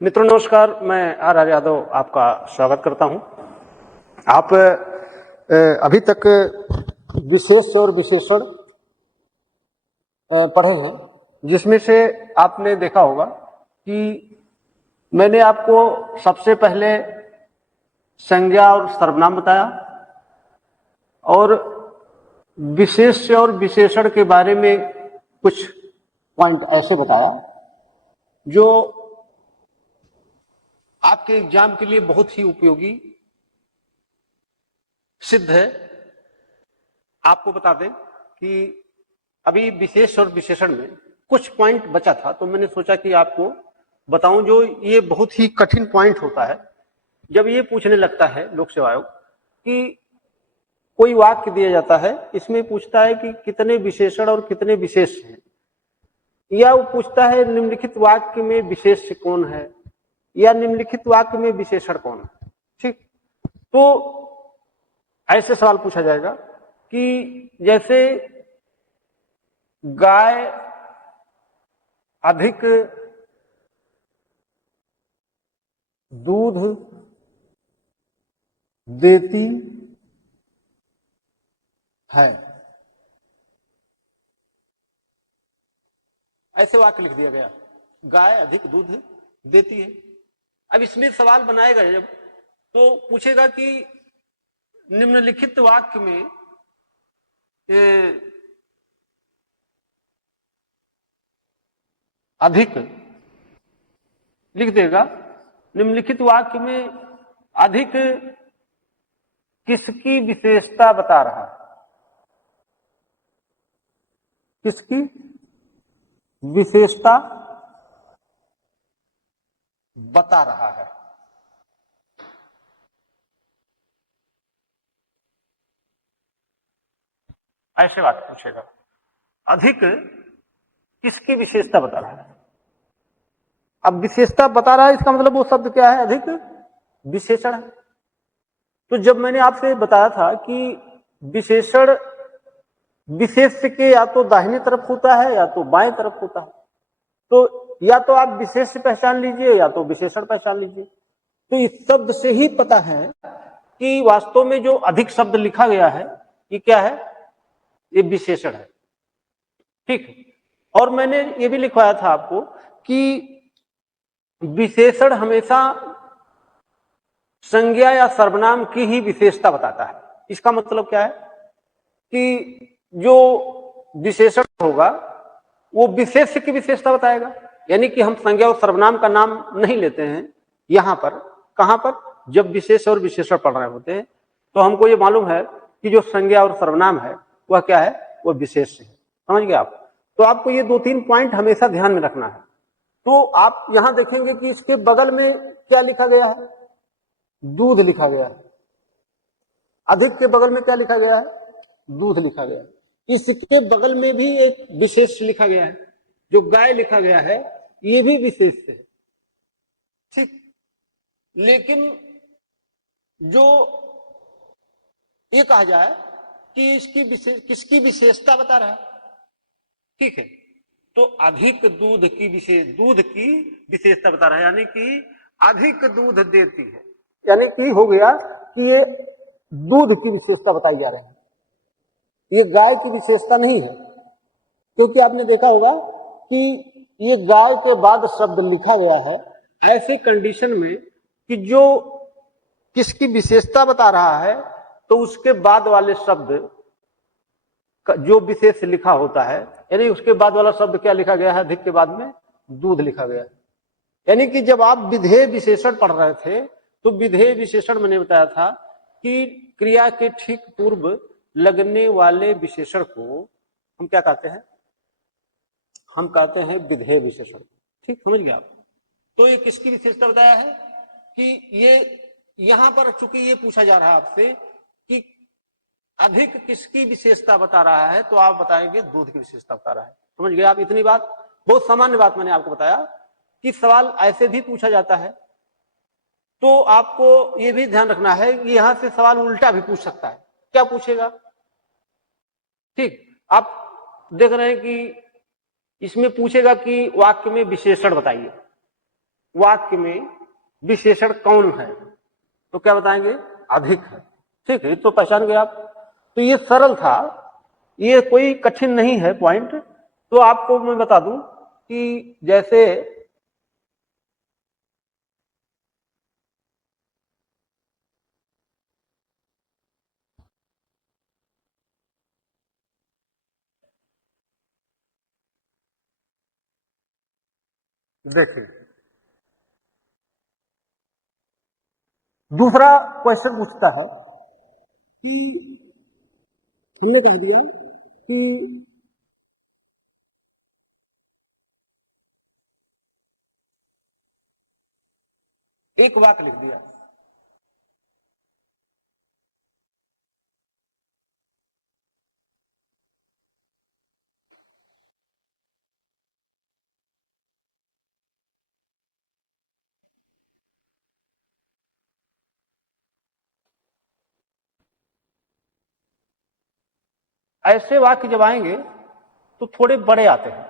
मित्रों नमस्कार, मैं आर यादव आपका स्वागत करता हूं। आप अभी तक विशेष और विशेषण पढ़े हैं, जिसमें से आपने देखा होगा कि मैंने आपको सबसे पहले संज्ञा और सर्वनाम बताया और विशेष और विशेषण के बारे में कुछ पॉइंट ऐसे बताया जो आपके एग्जाम के लिए बहुत ही उपयोगी सिद्ध है। आपको बता दें कि अभी विशेष और विशेषण में कुछ पॉइंट बचा था, तो मैंने सोचा कि आपको बताऊं, जो ये बहुत ही कठिन पॉइंट होता है जब ये पूछने लगता है लोक सेवा आयोग कि कोई वाक्य दिया जाता है, इसमें पूछता है कि कितने विशेषण और कितने विशेष हैं, या वो पूछता है निम्नलिखित वाक्य में विशेष कौन है या निम्नलिखित वाक्य में विशेषण कौन है। ठीक, तो ऐसे सवाल पूछा जाएगा कि जैसे गाय अधिक दूध देती है, ऐसे वाक्य लिख दिया गया, गाय अधिक दूध देती है। अब इसमें सवाल बनाएगा जब, तो पूछेगा कि निम्नलिखित वाक्य में अधिक लिख देगा, निम्नलिखित वाक्य में अधिक किसकी विशेषता बता रहा है, किसकी विशेषता बता रहा है। ऐसे वाक्य पूछेगा, अधिक किसकी विशेषता बता रहा है। अब विशेषता बता रहा है, इसका मतलब वो शब्द क्या है, अधिक विशेषण है। तो जब मैंने आपसे बताया था कि विशेषण विशेष के या तो दाहिने तरफ होता है या तो बाएं तरफ होता है, तो या तो आप विशेष पहचान लीजिए या तो विशेषण पहचान लीजिए। तो इस शब्द से ही पता है कि वास्तव में जो अधिक शब्द लिखा गया है ये क्या है, ये विशेषण है। ठीक, और मैंने ये भी लिखवाया था आपको कि विशेषण हमेशा संज्ञा या सर्वनाम की ही विशेषता बताता है। इसका मतलब क्या है कि जो विशेषण होगा वो विशेष की विशेषता बताएगा, यानी कि हम संज्ञा और सर्वनाम का नाम नहीं लेते हैं यहां पर। कहां पर, जब विशेष और विशेषण पढ़ रहे होते हैं तो हमको ये मालूम है कि जो संज्ञा और सर्वनाम है वह क्या है, वह विशेष है। समझ गए आप? तो आपको ये 2-3 पॉइंट हमेशा ध्यान में रखना है। तो आप यहां देखेंगे कि इसके बगल में क्या लिखा गया है, दूध लिखा गया है। अधिक के बगल में क्या लिखा गया है, दूध लिखा गया है। इसके बगल में भी एक विशेष लिखा गया है, जो गाय लिखा गया है, ये भी विशेष है। ठीक, लेकिन जो ये कहा जाए कि इसकी किसकी विशेषता बता रहा है, ठीक है, तो अधिक दूध की विशेषता बता रहा है, यानी कि अधिक दूध देती है, यानी कि हो गया कि ये दूध की विशेषता बताई जा रही है, ये गाय की विशेषता नहीं है। क्योंकि आपने देखा होगा कि ये गाय के बाद शब्द लिखा गया है ऐसे कंडीशन में कि जो किसकी विशेषता बता रहा है, तो उसके बाद वाले शब्द जो विशेष लिखा होता है, यानी उसके बाद वाला शब्द क्या लिखा गया है, अधिक के बाद में दूध लिखा गया है। यानी कि जब आप विधेय विशेषण पढ़ रहे थे तो विधेय विशेषण मैंने बताया था कि क्रिया के ठीक पूर्व लगने वाले विशेषण को हम क्या कहते हैं, हम कहते हैं विधेय विशेषण। ठीक, समझ गए आप? तो ये किसकी विशेषता बताया है कि ये यहां पर चूंकि ये पूछा जा रहा है आपसे कि अधिक किसकी विशेषता बता रहा है, तो आप बताएंगे दूध की विशेषता बता रहा है। समझ गए आप? इतनी बात, बहुत सामान्य बात मैंने आपको बताया कि सवाल ऐसे भी पूछा जाता है। तो आपको ये भी ध्यान रखना है कि यहां से सवाल उल्टा भी पूछ सकता है। क्या पूछेगा? ठीक, आप देख रहे हैं कि इसमें पूछेगा कि वाक्य में विशेषण बताइए, वाक्य में विशेषण कौन है, तो क्या बताएंगे? अधिक है। ठीक है, तो पहचान गए आप। तो ये सरल था, ये कोई कठिन नहीं है पॉइंट। तो आपको मैं बता दूं कि जैसे देखिए, दूसरा क्वेश्चन पूछता है कि हमने कह दिया कि एक वाक्य लिख दिया, ऐसे वाक्य जब आएंगे तो थोड़े बड़े आते हैं।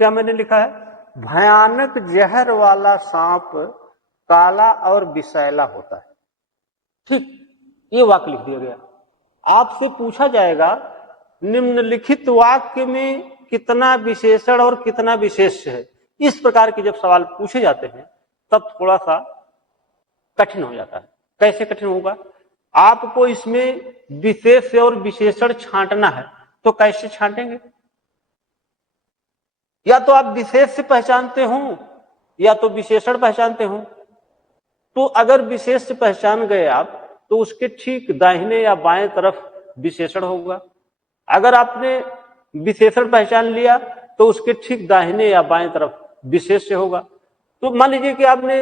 क्या मैंने लिखा है? भयानक जहर वाला सांप काला और विषैला होता है। ठीक, ये वाक्य लिख दिया गया। आपसे पूछा जाएगा निम्नलिखित वाक्य में कितना विशेषण और कितना विशेष्य है। इस प्रकार के जब सवाल पूछे जाते हैं तब थोड़ा सा कठिन हो जाता है। कैसे कठिन होगा? आपको इसमें विशेष और विशेषण छांटना है, तो कैसे छांटेंगे? या तो आप विशेष से पहचानते हो या तो विशेषण पहचानते हो। तो अगर विशेष से पहचान गए आप तो उसके ठीक दाहिने या बाएं तरफ विशेषण होगा। अगर आपने विशेषण पहचान लिया तो उसके ठीक दाहिने या बाएं तरफ विशेष्य होगा। तो मान लीजिए कि आपने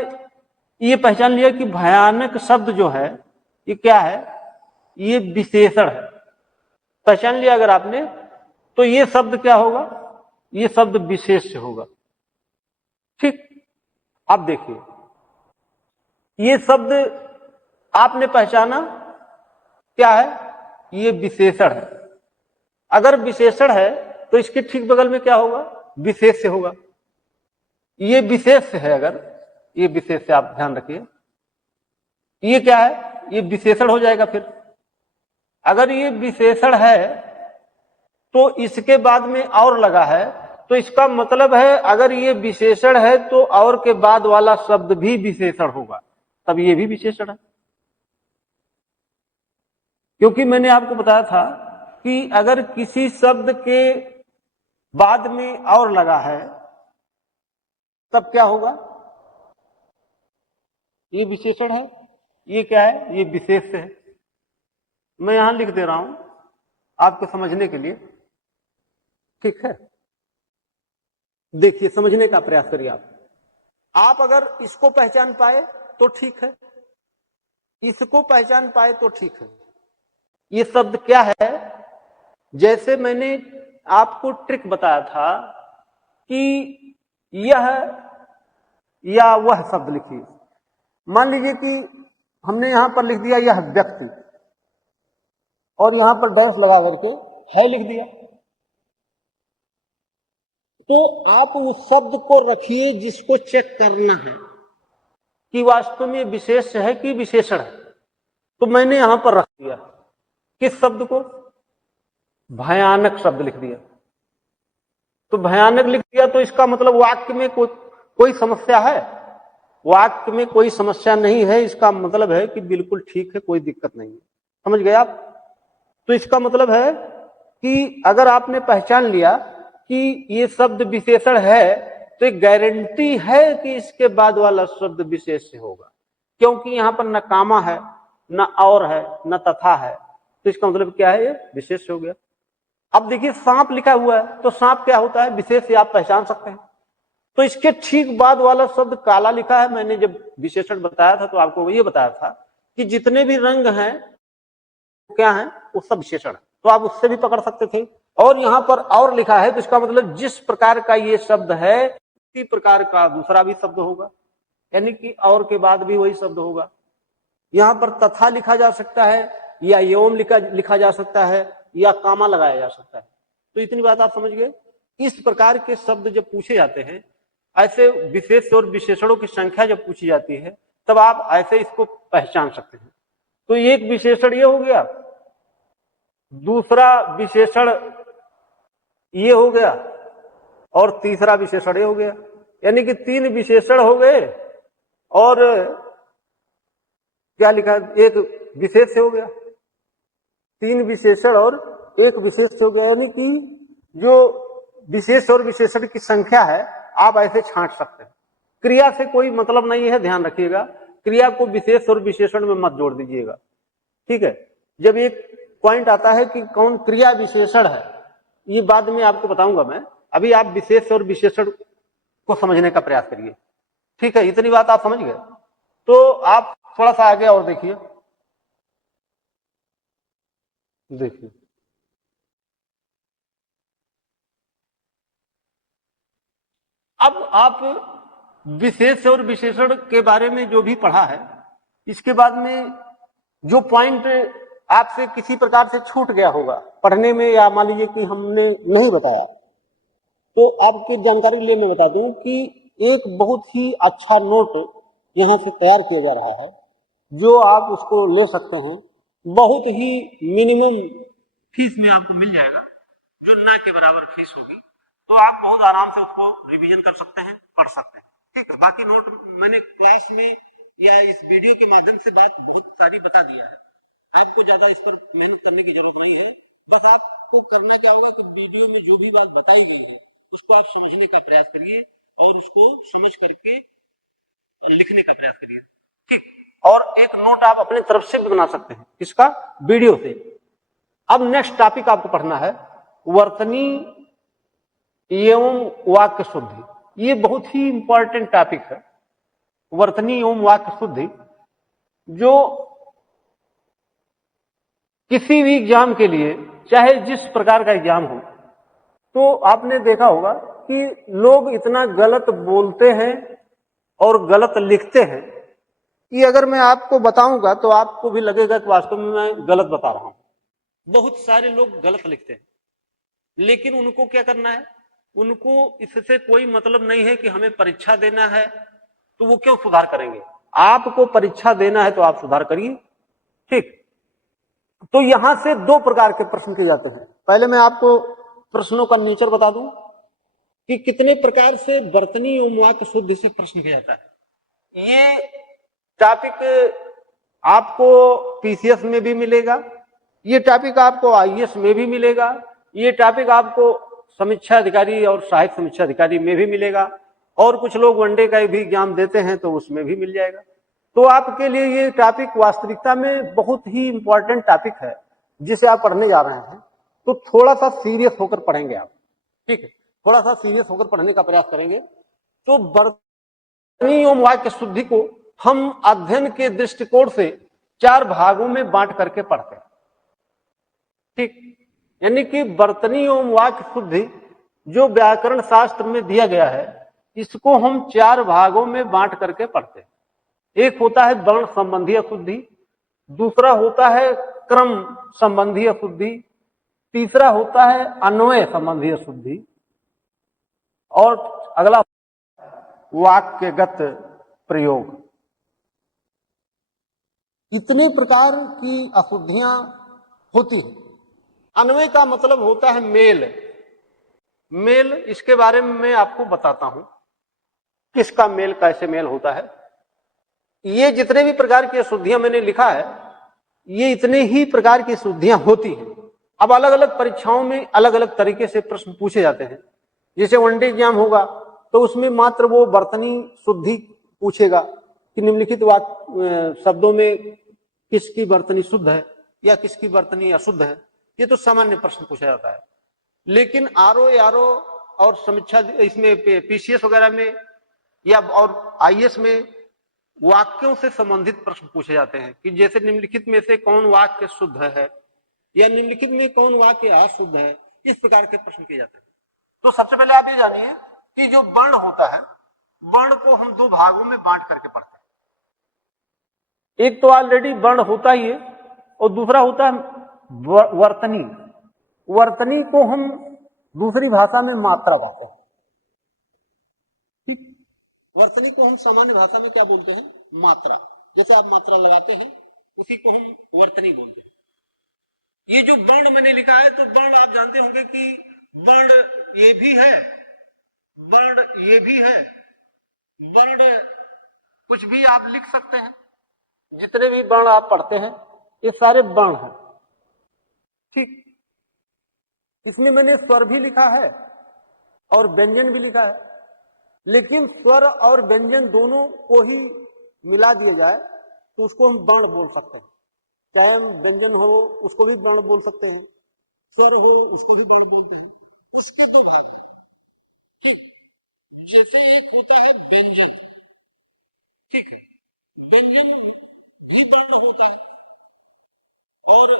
ये पहचान लिया कि भयानक शब्द जो है ये क्या है? ये विशेषण है। पहचान लिया अगर आपने, तो ये शब्द क्या होगा? ये शब्द विशेष्य होगा। ठीक, अब देखिए, ये शब्द आपने पहचाना क्या है? ये विशेषण है। अगर विशेषण है तो इसके ठीक बगल में क्या होगा? विशेष्य होगा। ये विशेष्य है, अगर ये विशेष्य, आप ध्यान रखिए, ये क्या है? ये विशेषण हो जाएगा। फिर अगर ये विशेषण है तो इसके बाद में और लगा है, तो इसका मतलब है अगर ये विशेषण है तो और के बाद वाला शब्द भी विशेषण होगा, तब ये भी विशेषण है। क्योंकि मैंने आपको बताया था कि अगर किसी शब्द के बाद में और लगा है तब क्या होगा? ये विशेषण है। ये क्या है? ये विशेष्य है। मैं यहां लिख दे रहा हूं आपको समझने के लिए। ठीक है, देखिए, समझने का प्रयास करिए आप अगर इसको पहचान पाए तो ठीक है, इसको पहचान पाए तो ठीक है। ये शब्द क्या है? जैसे मैंने आपको ट्रिक बताया था कि यह या वह शब्द लिखिए। मान लीजिए कि हमने यहां पर लिख दिया यह व्यक्ति और यहां पर डैश लगा करके है लिख दिया, तो आप उस शब्द को रखिए जिसको चेक करना है कि वास्तव में विशेष है कि विशेषण है। तो मैंने यहां पर रख दिया किस शब्द को? भयानक शब्द लिख दिया। तो भयानक लिख दिया तो इसका मतलब वाक्य में कोई समस्या है? वाक्य में कोई समस्या नहीं है। इसका मतलब है कि बिल्कुल ठीक है, कोई दिक्कत नहीं है। समझ गए आप? तो इसका मतलब है कि अगर आपने पहचान लिया कि ये शब्द विशेषण है तो एक गारंटी है कि इसके बाद वाला शब्द विशेष होगा, क्योंकि यहां पर न कामा है, न और है, न तथा है। तो इसका मतलब क्या है? ये विशेष हो गया। अब देखिए, सांप लिखा हुआ है तो सांप क्या होता है? विशेष से आप पहचान सकते हैं। तो इसके ठीक बाद वाला शब्द काला लिखा है। मैंने जब विशेषण बताया था तो आपको ये बताया था कि जितने भी रंग हैं क्या है? वो सब विशेषण है। तो आप उससे भी पकड़ सकते थे। और यहां पर और लिखा है तो इसका मतलब जिस प्रकार का ये शब्द है उसी प्रकार का दूसरा भी शब्द होगा, यानी कि और के बाद भी वही शब्द होगा। यहां पर तथा लिखा जा सकता है या एवं लिखा जा सकता है या कामा लगाया जा सकता है। तो इतनी बात आप समझ गए। इस प्रकार के शब्द जब पूछे जाते हैं, ऐसे विशेष और विशेषणों की संख्या जब पूछी जाती है, तब आप ऐसे इसको पहचान सकते हैं। तो एक विशेषण ये हो गया, दूसरा विशेषण ये हो गया और तीसरा विशेषण ये हो गया, यानी कि 3 विशेषण हो गए और क्या लिखा, एक विशेष से हो गया। 3 विशेषण और एक विशेष से हो गया, यानी कि जो विशेष और विशेषण की संख्या है आप ऐसे छांट सकते हैं। क्रिया से कोई मतलब नहीं है, ध्यान रखिएगा। क्रिया को विशेष और विशेषण में मत जोड़ दीजिएगा, ठीक है। जब एक पॉइंट आता है कि कौन क्रिया विशेषण है, ये बाद में आपको बताऊंगा मैं। अभी आप विशेष और विशेषण को समझने का प्रयास करिए, ठीक है। इतनी बात आप समझ गए। तो आप थोड़ा सा आगे और देखिए, अब आप विशेष और विशेषण के बारे में जो भी पढ़ा है, इसके बाद में जो पॉइंट आपसे किसी प्रकार से छूट गया होगा पढ़ने में, या मान लीजिए कि हमने नहीं बताया, तो आपकी जानकारी के लिए मैं बता दूं कि एक बहुत ही अच्छा नोट यहां से तैयार किया जा रहा है, जो आप उसको ले सकते हैं। बहुत ही मिनिमम फीस में आपको मिल जाएगा, जो ना के बराबर फीस होगी। तो आप बहुत आराम से उसको रिवीजन कर सकते हैं, पढ़ सकते हैं, ठीक है। बाकी नोट मैंने क्लास में या इस वीडियो के माध्यम से बात बहुत सारी बता दिया है, आपको ज्यादा इस पर मेहनत करने की जरूरत नहीं है। बस आपको करना क्या होगा कि वीडियो में जो भी बात बताई गई है उसको आप समझने का प्रयास करिए और उसको समझ करके लिखने का प्रयास करिए, ठीक। और एक नोट आप अपने तरफ से भी बना सकते हैं, किसका, वीडियो से। अब नेक्स्ट टॉपिक आपको पढ़ना है वर्तनी एवं वाक्य शुद्धि। ये बहुत ही इंपॉर्टेंट टॉपिक है, वर्तनी एवं वाक्य शुद्धि, जो किसी भी एग्जाम के लिए, चाहे जिस प्रकार का एग्जाम हो, तो आपने देखा होगा कि लोग इतना गलत बोलते हैं और गलत लिखते हैं कि अगर मैं आपको बताऊंगा तो आपको भी लगेगा कि वास्तव में मैं गलत बता रहा हूं। बहुत सारे लोग गलत लिखते हैं, लेकिन उनको क्या करना है, उनको इससे कोई मतलब नहीं है कि हमें परीक्षा देना है, तो वो क्यों सुधार करेंगे। आपको परीक्षा देना है तो आप सुधार करिए, ठीक। तो यहां से 2 प्रकार के प्रश्न किए जाते हैं। पहले मैं आपको प्रश्नों का नेचर बता दूं कि कितने प्रकार से वर्तनी एवं वाक्य शुद्धि से प्रश्न किया जाता है। ये टॉपिक आपको पीसीएस में भी मिलेगा, ये टॉपिक आपको आईएएस में भी मिलेगा, ये टॉपिक आपको समीक्षा अधिकारी और सहायक समीक्षा अधिकारी में भी मिलेगा, और कुछ लोग वनडे का भी एग्जाम देते हैं तो उसमें भी मिल जाएगा। तो आपके लिए ये टॉपिक वास्तविकता में बहुत ही इंपॉर्टेंट टॉपिक है, जिसे आप पढ़ने जा रहे हैं। तो थोड़ा सा सीरियस होकर पढ़ेंगे आप, ठीक है, थोड़ा सा सीरियस होकर पढ़ने का प्रयास करेंगे। तो वर्तनी एवं वाक्य शुद्धि को हम अध्ययन के दृष्टिकोण से 4 भागों में बांट करके पढ़ते हैं, ठीक। यानी कि वर्तनी एवं वाक्य शुद्धि जो व्याकरण शास्त्र में दिया गया है, इसको हम 4 भागों में बांट करके पढ़ते हैं। एक होता है वर्ण संबंधी अशुद्धि, दूसरा होता है क्रम संबंधी अशुद्धि, तीसरा होता है अन्वय संबंधी अशुद्धि, और अगला वाक्यगत प्रयोग। इतने प्रकार की अशुद्धियां होती हैं। अन्वय का मतलब होता है मेल। मेल, इसके बारे में मैं आपको बताता हूं, किसका मेल कैसे मेल होता है। ये जितने भी प्रकार की अशुद्धियां मैंने लिखा है, ये इतने ही प्रकार की अशुद्धियां होती हैं। अब अलग अलग परीक्षाओं में अलग अलग तरीके से प्रश्न पूछे जाते हैं। जैसे वनडे एग्जाम होगा तो उसमें मात्र वो वर्तनी शुद्धि पूछेगा कि निम्नलिखित वाक्य शब्दों में किसकी वर्तनी शुद्ध है या किसकी वर्तनी अशुद्ध है। ये तो सामान्य प्रश्न पूछा जाता है। लेकिन आरओ और समीक्षा, इसमें पीसीएस वगैरह में या और आईएएस में वाक्यों से संबंधित प्रश्न पूछे जाते हैं कि जैसे निम्नलिखित में से कौन वाक्य शुद्ध है या निम्नलिखित में कौन वाक्य अशुद्ध है। इस प्रकार के प्रश्न किए जाते हैं। तो सबसे पहले आप ये जानिए कि जो वर्ण होता है, वर्ण को हम 2 भागों में बांट करके पढ़ते हैं। एक तो ऑलरेडी वर्ण होता ही है, और दूसरा होता है वर्तनी। वर्तनी को हम दूसरी भाषा में मात्रा कहते हैं। ठीक, वर्तनी को हम सामान्य भाषा में क्या बोलते हैं? मात्रा। जैसे आप मात्रा लगाते हैं उसी को हम वर्तनी बोलते हैं। ये जो वर्ण मैंने लिखा है, तो वर्ण आप जानते होंगे कि वर्ण ये भी है, वर्ण ये भी है, वर्ण कुछ भी आप लिख सकते हैं। जितने भी वर्ण आप पढ़ते हैं ये सारे वर्ण हैं। ठीक, इसमें मैंने स्वर भी लिखा है और व्यंजन भी लिखा है, लेकिन स्वर और व्यंजन दोनों को ही मिला दिया जाए तो उसको हम वर्ण बोल सकते हैं। चाहे हम व्यंजन हो उसको भी वर्ण बोल सकते हैं, स्वर हो उसको भी वर्ण बोलते हैं। उसके दो भाग हैं। ठीक, जैसे एक होता है व्यंजन, ठीक है, व्यंजन भी वर्ण होता है और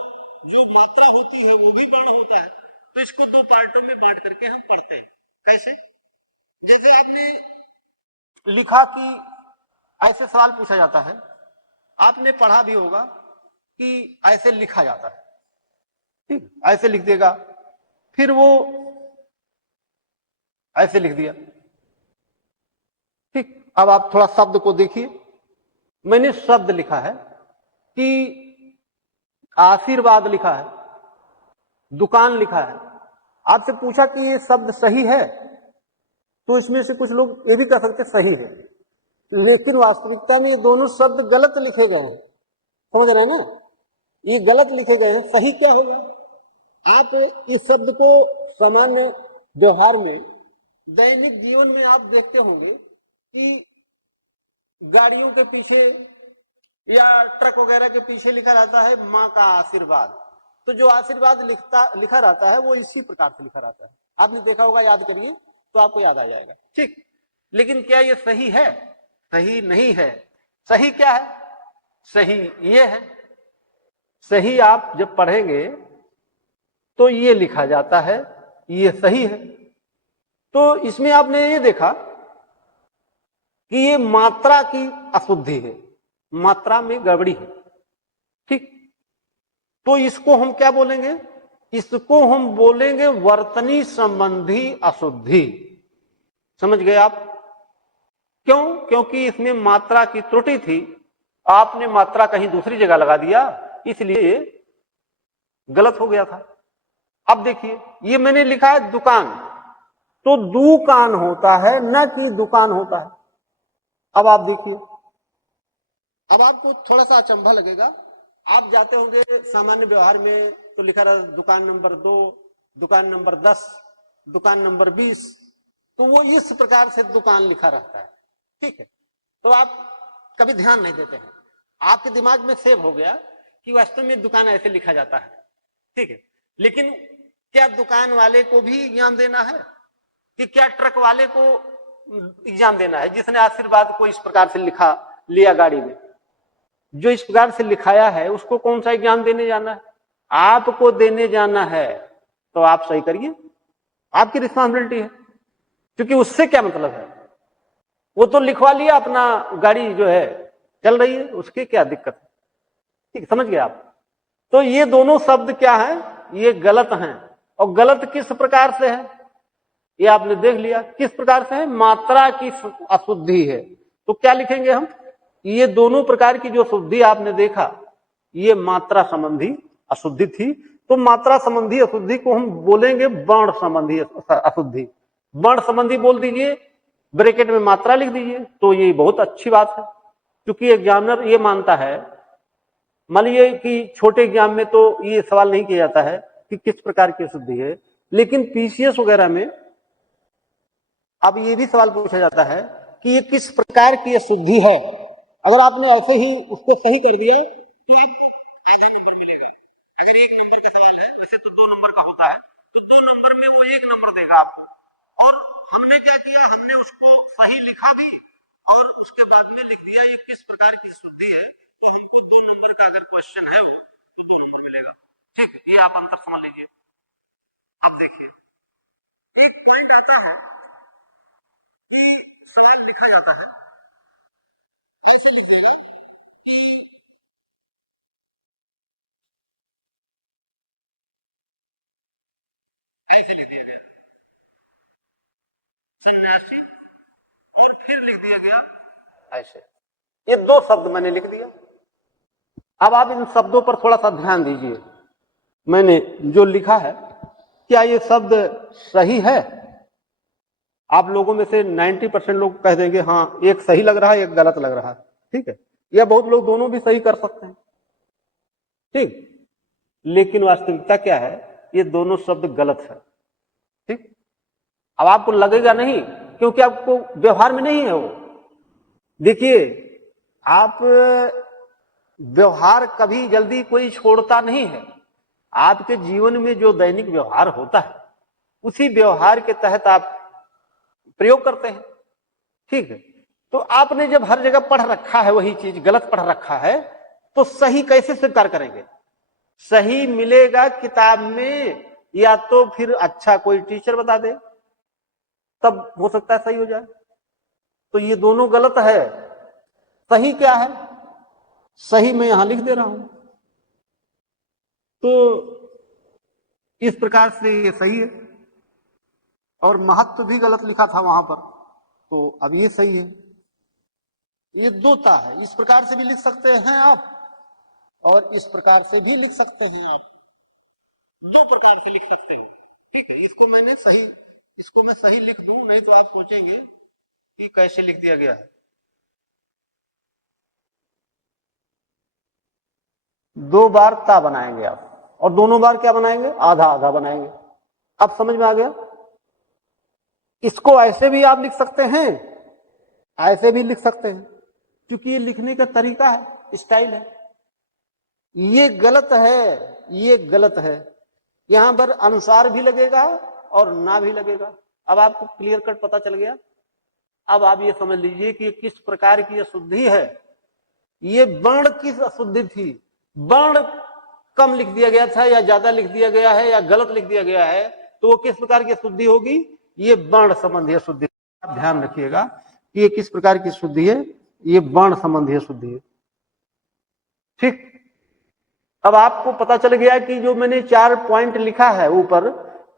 जो मात्रा होती है वो भी वर्ण होता है। तो इसको दो पार्टों में बांट करके हम पढ़ते हैं। कैसे? जैसे आपने लिखा कि ऐसे सवाल पूछा जाता है, आपने पढ़ा भी होगा कि ऐसे लिखा जाता है। ठीक, ऐसे लिख देगा, फिर वो ऐसे लिख दिया। ठीक, अब आप थोड़ा शब्द को देखिए। मैंने शब्द लिखा है कि आशीर्वाद लिखा है, दुकान लिखा है। आपसे पूछा कि ये शब्द सही है, तो इसमें से कुछ लोग ये भी कह सकते सही है, लेकिन वास्तविकता में ये दोनों शब्द गलत लिखे गए हैं। समझ रहे हैं ना? ये गलत लिखे गए हैं। सही क्या होगा? आप इस शब्द को सामान्य व्यवहार में, दैनिक जीवन में आप देखते होंगे कि गाड़ियों के पीछे या ट्रक वगैरह के पीछे लिखा रहता है मां का आशीर्वाद। तो जो आशीर्वाद लिखा रहता है वो इसी प्रकार से लिखा रहता है। आपने देखा होगा, याद करिए तो आपको याद आ जाएगा। ठीक, लेकिन क्या ये सही है? सही नहीं है। सही क्या है? सही ये है। सही आप जब पढ़ेंगे तो ये लिखा जाता है, ये सही है। तो इसमें आपने ये देखा कि ये मात्रा की अशुद्धि है, मात्रा में गड़बड़ी है। ठीक, तो इसको हम क्या बोलेंगे? इसको हम बोलेंगे वर्तनी संबंधी अशुद्धि। समझ गए आप? क्यों? क्योंकि इसमें मात्रा की त्रुटि थी, आपने मात्रा कहीं दूसरी जगह लगा दिया, इसलिए गलत हो गया था। अब देखिए, ये मैंने लिखा है दुकान, तो दुकान होता है, न कि दुकान होता है। अब आप देखिए, अब आपको थोड़ा सा अचंभा लगेगा। आप जाते होंगे सामान्य व्यवहार में तो लिखा रहता दुकान नंबर 2, दुकान नंबर 10, दुकान नंबर 20, तो वो इस प्रकार से दुकान लिखा रहता है। ठीक है, तो आप कभी ध्यान नहीं देते हैं, आपके दिमाग में सेव हो गया कि वास्तव में दुकान ऐसे लिखा जाता है। ठीक है, लेकिन क्या दुकान वाले को भी एग्जाम देना है कि क्या ट्रक वाले को एग्जाम देना है जिसने आशीर्वाद को इस प्रकार से लिखा लिया गाड़ी में? जो इस प्रकार से लिखाया है उसको कौन सा एग्जाम देने जाना है? आपको देने जाना है। तो आप सही करिए, आपकी रिस्पॉन्सिबिलिटी है। क्योंकि उससे क्या मतलब है? वो तो लिखवा लिया, अपना गाड़ी जो है चल रही है, उसकी क्या दिक्कत है? ठीक, समझ गए आप? तो ये दोनों शब्द क्या है? ये गलत हैं। और गलत किस प्रकार से है ये आपने देख लिया। किस प्रकार से है? मात्रा की अशुद्धि है। तो क्या लिखेंगे हम? ये दोनों प्रकार की जो शुद्धि आपने देखा, ये मात्रा संबंधी अशुद्धि थी। तो मात्रा संबंधी अशुद्धि को हम बोलेंगे वर्ण संबंधी अशुद्धि। वर्ण संबंधी बोल दीजिए, ब्रैकेट में मात्रा लिख दीजिए, तो ये बहुत अच्छी बात है। क्योंकि एग्जामिनर ये मानता है, मान लीजिए कि छोटे एग्जाम में तो ये सवाल नहीं किया जाता है कि किस प्रकार की अशुद्धि है, लेकिन पीसीएस वगैरह में अब ये भी सवाल पूछा जाता है कि ये किस प्रकार की अशुद्धि है। अगर आपने ऐसे ही उसको सही कर दिया तो आपको आधा नंबर मिलेगा। अगर 1 नंबर का सवाल है, वैसे तो 2 नंबर का होता है, तो 2 नंबर में वो 1 नंबर देगा आपको। और हमने क्या किया? हमने उसको सही लिखा भी और उसके बाद में लिख दिया ये किस प्रकार की अशुद्धि है, तो हमको 2 नंबर का अगर क्वेश्चन है वो, तो 2 नंबर मिलेगा। ठीक, ये आप अंतर समझ लीजिए। अब देखिए, एक पॉइंट आता है कि सवाल लिखा जाता है, ऐसे लिख देगा कि ऐसे लिख दिया गया सन्यासी, और फिर लिख दिया गया ऐसे। ये दो शब्द मैंने लिख दिया। अब आप इन शब्दों पर थोड़ा सा ध्यान दीजिए। मैंने जो लिखा है, क्या ये शब्द सही है? आप लोगों में से 90% लोग कह देंगे हाँ, एक सही लग रहा है, एक गलत लग रहा है, ठीक है। या बहुत लोग दोनों भी सही कर सकते हैं, ठीक। लेकिन वास्तविकता क्या है, ये दोनों शब्द गलत है, ठीक। अब आपको लगेगा नहीं, क्योंकि आपको व्यवहार में नहीं है वो। देखिए, आप व्यवहार कभी जल्दी कोई छोड़ता नहीं है। आपके जीवन में जो दैनिक व्यवहार होता है, उसी व्यवहार के तहत आप प्रयोग करते हैं, ठीक है। तो आपने जब हर जगह पढ़ रखा है वही चीज गलत पढ़ रखा है, तो सही कैसे स्वीकार करेंगे? सही मिलेगा किताब में, या तो फिर अच्छा कोई टीचर बता दे, तब हो सकता है सही हो जाए। तो ये दोनों गलत है। सही क्या है? सही मैं यहां लिख दे रहा हूं, तो इस प्रकार से ये सही है। और महत्व भी गलत लिखा था वहां पर, तो अब ये सही है। ये दोता है। इस प्रकार से भी लिख सकते हैं आप, और इस प्रकार से भी लिख सकते हैं आप। दो प्रकार से लिख सकते हो, ठीक है। इसको मैं सही लिख दूं, नहीं तो आप सोचेंगे कि कैसे लिख दिया गया है। दो बार ता बनाएंगे आप, और दोनों बार क्या बनाएंगे? आधा आधा बनाएंगे। अब समझ में आ गया? इसको ऐसे भी आप लिख सकते हैं, ऐसे भी लिख सकते हैं, क्योंकि ये लिखने का तरीका है, स्टाइल है। ये गलत है, ये गलत है। यहां पर अनुसार भी लगेगा और ना भी लगेगा। अब आपको क्लियर कट पता चल गया। अब आप ये समझ लीजिए कि किस प्रकार की अशुद्धि है। ये वर्ण की अशुद्धि थी। वर्ण कम लिख दिया गया था, या ज्यादा लिख दिया गया है, या गलत लिख दिया गया है, तो वो किस प्रकार की अशुद्धि होगी? ये वर्ण संबंधी अशुद्धि। आप ध्यान रखिएगा कि ये किस प्रकार की शुद्धि है। ये वर्ण संबंधी शुद्धि है, ठीक। अब आपको पता चल गया कि जो मैंने 4 पॉइंट लिखा है ऊपर,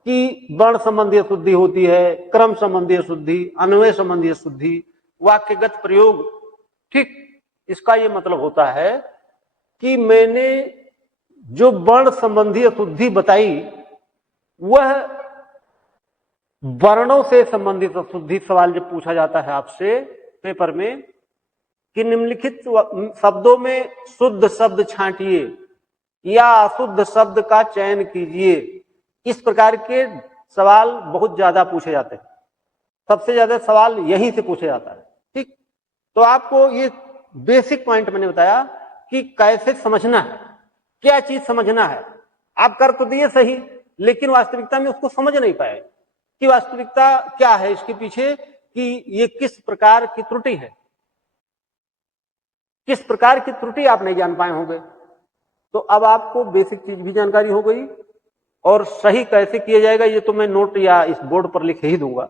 कि वर्ण संबंधी अशुद्धि होती है, क्रम संबंधी अशुद्धि, अन्वय संबंधी अशुद्धि, वाक्यगत प्रयोग, ठीक। इसका ये मतलब होता है कि मैंने जो वर्ण संबंधी अशुद्धि बताई, वह वर्णों से संबंधित अशुद्धि। सवाल जब पूछा जाता है आपसे पेपर में कि निम्नलिखित शब्दों में शुद्ध शब्द छांटिए या अशुद्ध शब्द का चयन कीजिए, इस प्रकार के सवाल बहुत ज्यादा पूछे जाते हैं। सबसे ज्यादा सवाल यहीं से पूछा जाता है, ठीक। तो आपको ये बेसिक पॉइंट मैंने बताया कि कैसे समझना है, क्या चीज समझना है। आप कर तो दिए सही, लेकिन वास्तविकता में उसको समझ नहीं पाए कि वास्तविकता क्या है इसके पीछे, कि ये किस प्रकार की त्रुटि है, किस प्रकार की त्रुटि आप नहीं जान पाए होंगे। तो अब आपको बेसिक चीज भी जानकारी हो गई, और सही कैसे किया जाएगा ये तो मैं नोट या इस बोर्ड पर लिख ही दूंगा।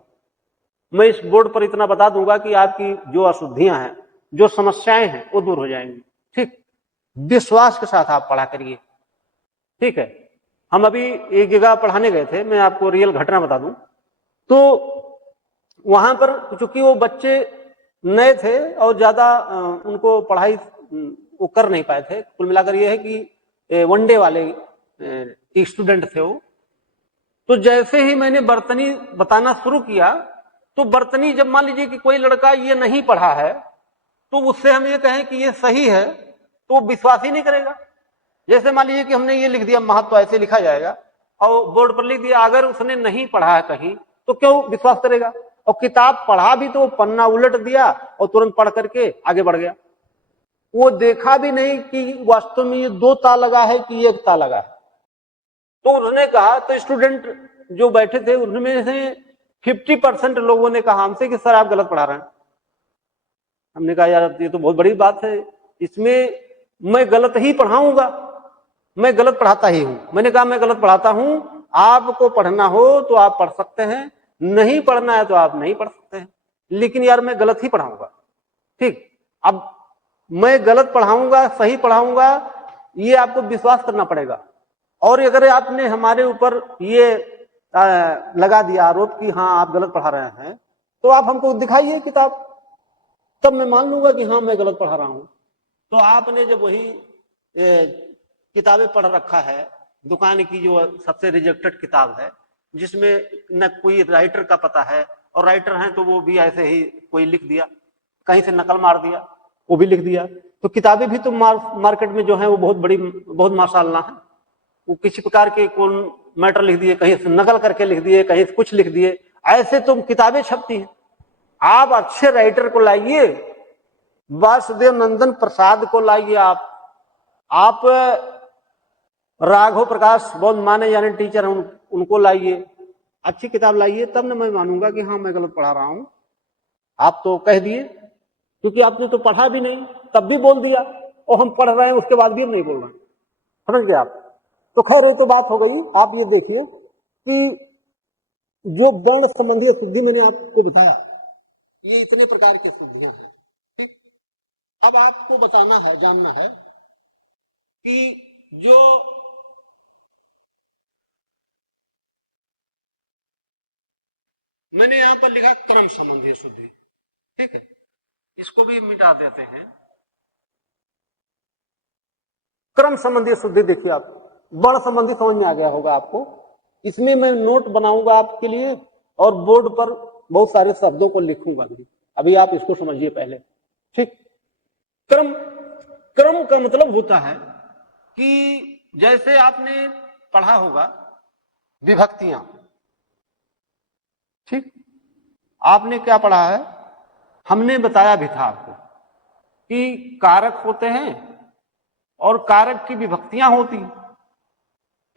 मैं इस बोर्ड पर इतना बता दूंगा कि आपकी जो अशुद्धियां हैं, जो समस्याएं हैं, वो दूर हो जाएंगी, ठीक। विश्वास के साथ आप पढ़ा करिए, ठीक है। हम अभी एक जगह पढ़ाने गए थे, मैं आपको रियल घटना बता दूं। तो वहां पर चूंकि वो बच्चे नए थे और ज्यादा उनको पढ़ाई वो कर नहीं पाए थे। कुल मिलाकर ये है कि वनडे वाले स्टूडेंट थे वो। तो जैसे ही मैंने बर्तनी बताना शुरू किया, तो बर्तनी जब मान लीजिए कि कोई लड़का ये नहीं पढ़ा है, तो उससे हम ये कहें कि ये सही है, तो वो विश्वास ही नहीं करेगा। जैसे मान लीजिए कि हमने ये लिख दिया महत्व, ऐसे लिखा जाएगा, और बोर्ड पर लिख दिया, अगर उसने नहीं पढ़ा है कहीं तो क्यों विश्वास करेगा? और किताब पढ़ा भी तो पन्ना उलट दिया और तुरंत पढ़ करके आगे बढ़ गया। वो देखा भी नहीं कि वास्तव में ये 2 ता लगा है कि 1 ता लगा है। तो उसने कहा, तो स्टूडेंट जो बैठे थे उनमें से 50% लोगों ने कहा हमसे कि सर आप गलत पढ़ा रहे हैं। हमने कहा यार ये तो बहुत बड़ी बात है, इसमें मैं गलत ही पढ़ाऊंगा, मैं गलत पढ़ाता ही हूं। मैंने कहा मैं गलत पढ़ाता हूं, आपको पढ़ना हो तो आप पढ़ सकते हैं, नहीं पढ़ना है तो आप नहीं पढ़ सकते हैं, लेकिन यार मैं गलत ही पढ़ाऊंगा, ठीक। अब मैं गलत पढ़ाऊंगा सही पढ़ाऊंगा, ये आपको विश्वास करना पड़ेगा। और अगर आपने हमारे ऊपर ये लगा दिया आरोप कि हाँ आप गलत पढ़ा रहे हैं, तो आप हमको दिखाइए किताब, तब मैं मान लूंगा कि हाँ मैं गलत पढ़ा रहा हूं। तो आपने जब वही किताबें पढ़ रखा है, दुकान की जो सबसे रिजेक्टेड किताब है, जिसमें न कोई राइटर का पता है, और राइटर हैं तो वो भी ऐसे ही कोई लिख दिया, कहीं से नकल मार दिया, वो भी लिख दिया। तो किताबें भी तो मार्केट में जो है वो बहुत बड़ी, बहुत माशाअल्लाह है, वो किसी प्रकार के कौन मैटर लिख दिए, कहीं से नकल करके लिख दिए, कहीं से कुछ लिख दिए, ऐसे तो किताबें छपती हैं। आप अच्छे राइटर को लाइए, वासुदेव नंदन प्रसाद को लाइए, आप राघव प्रकाश बहुत माने जाने टीचर हैं, उनको लाइए, अच्छी किताब लाइए, तब ना मैं मानूंगा कि हाँ मैं गलत पढ़ा रहा हूं। आप तो कह दिए, क्योंकि आपने तो पढ़ा भी नहीं, तब भी बोल दिया, और हम पढ़ रहे हैं उसके बाद भी हम नहीं बोल रहे हैं, समझ गए आप। तो खैर ये तो बात हो गई। आप ये देखिए कि जो वर्ण संबंधी अशुद्धि मैंने आपको बताया, ये इतने प्रकार की अशुद्धियां हैं, ठीक। अब आपको बताना है, जानना है कि जो मैंने यहां पर लिखा क्रम संबंधी अशुद्धि, ठीक है, इसको भी मिटा देते हैं। क्रम संबंधी अशुद्धि देखिए आप, वर्ण संबंधी समझ में आ गया होगा आपको, इसमें मैं नोट बनाऊंगा आपके लिए और बोर्ड पर बहुत सारे शब्दों को लिखूंगा भी। अभी आप इसको समझिए पहले, ठीक। क्रम, क्रम का मतलब होता है कि जैसे आपने पढ़ा होगा विभक्तियां, ठीक। आपने क्या पढ़ा है, हमने बताया भी था आपको कि कारक होते हैं और कारक की विभक्तियां होती।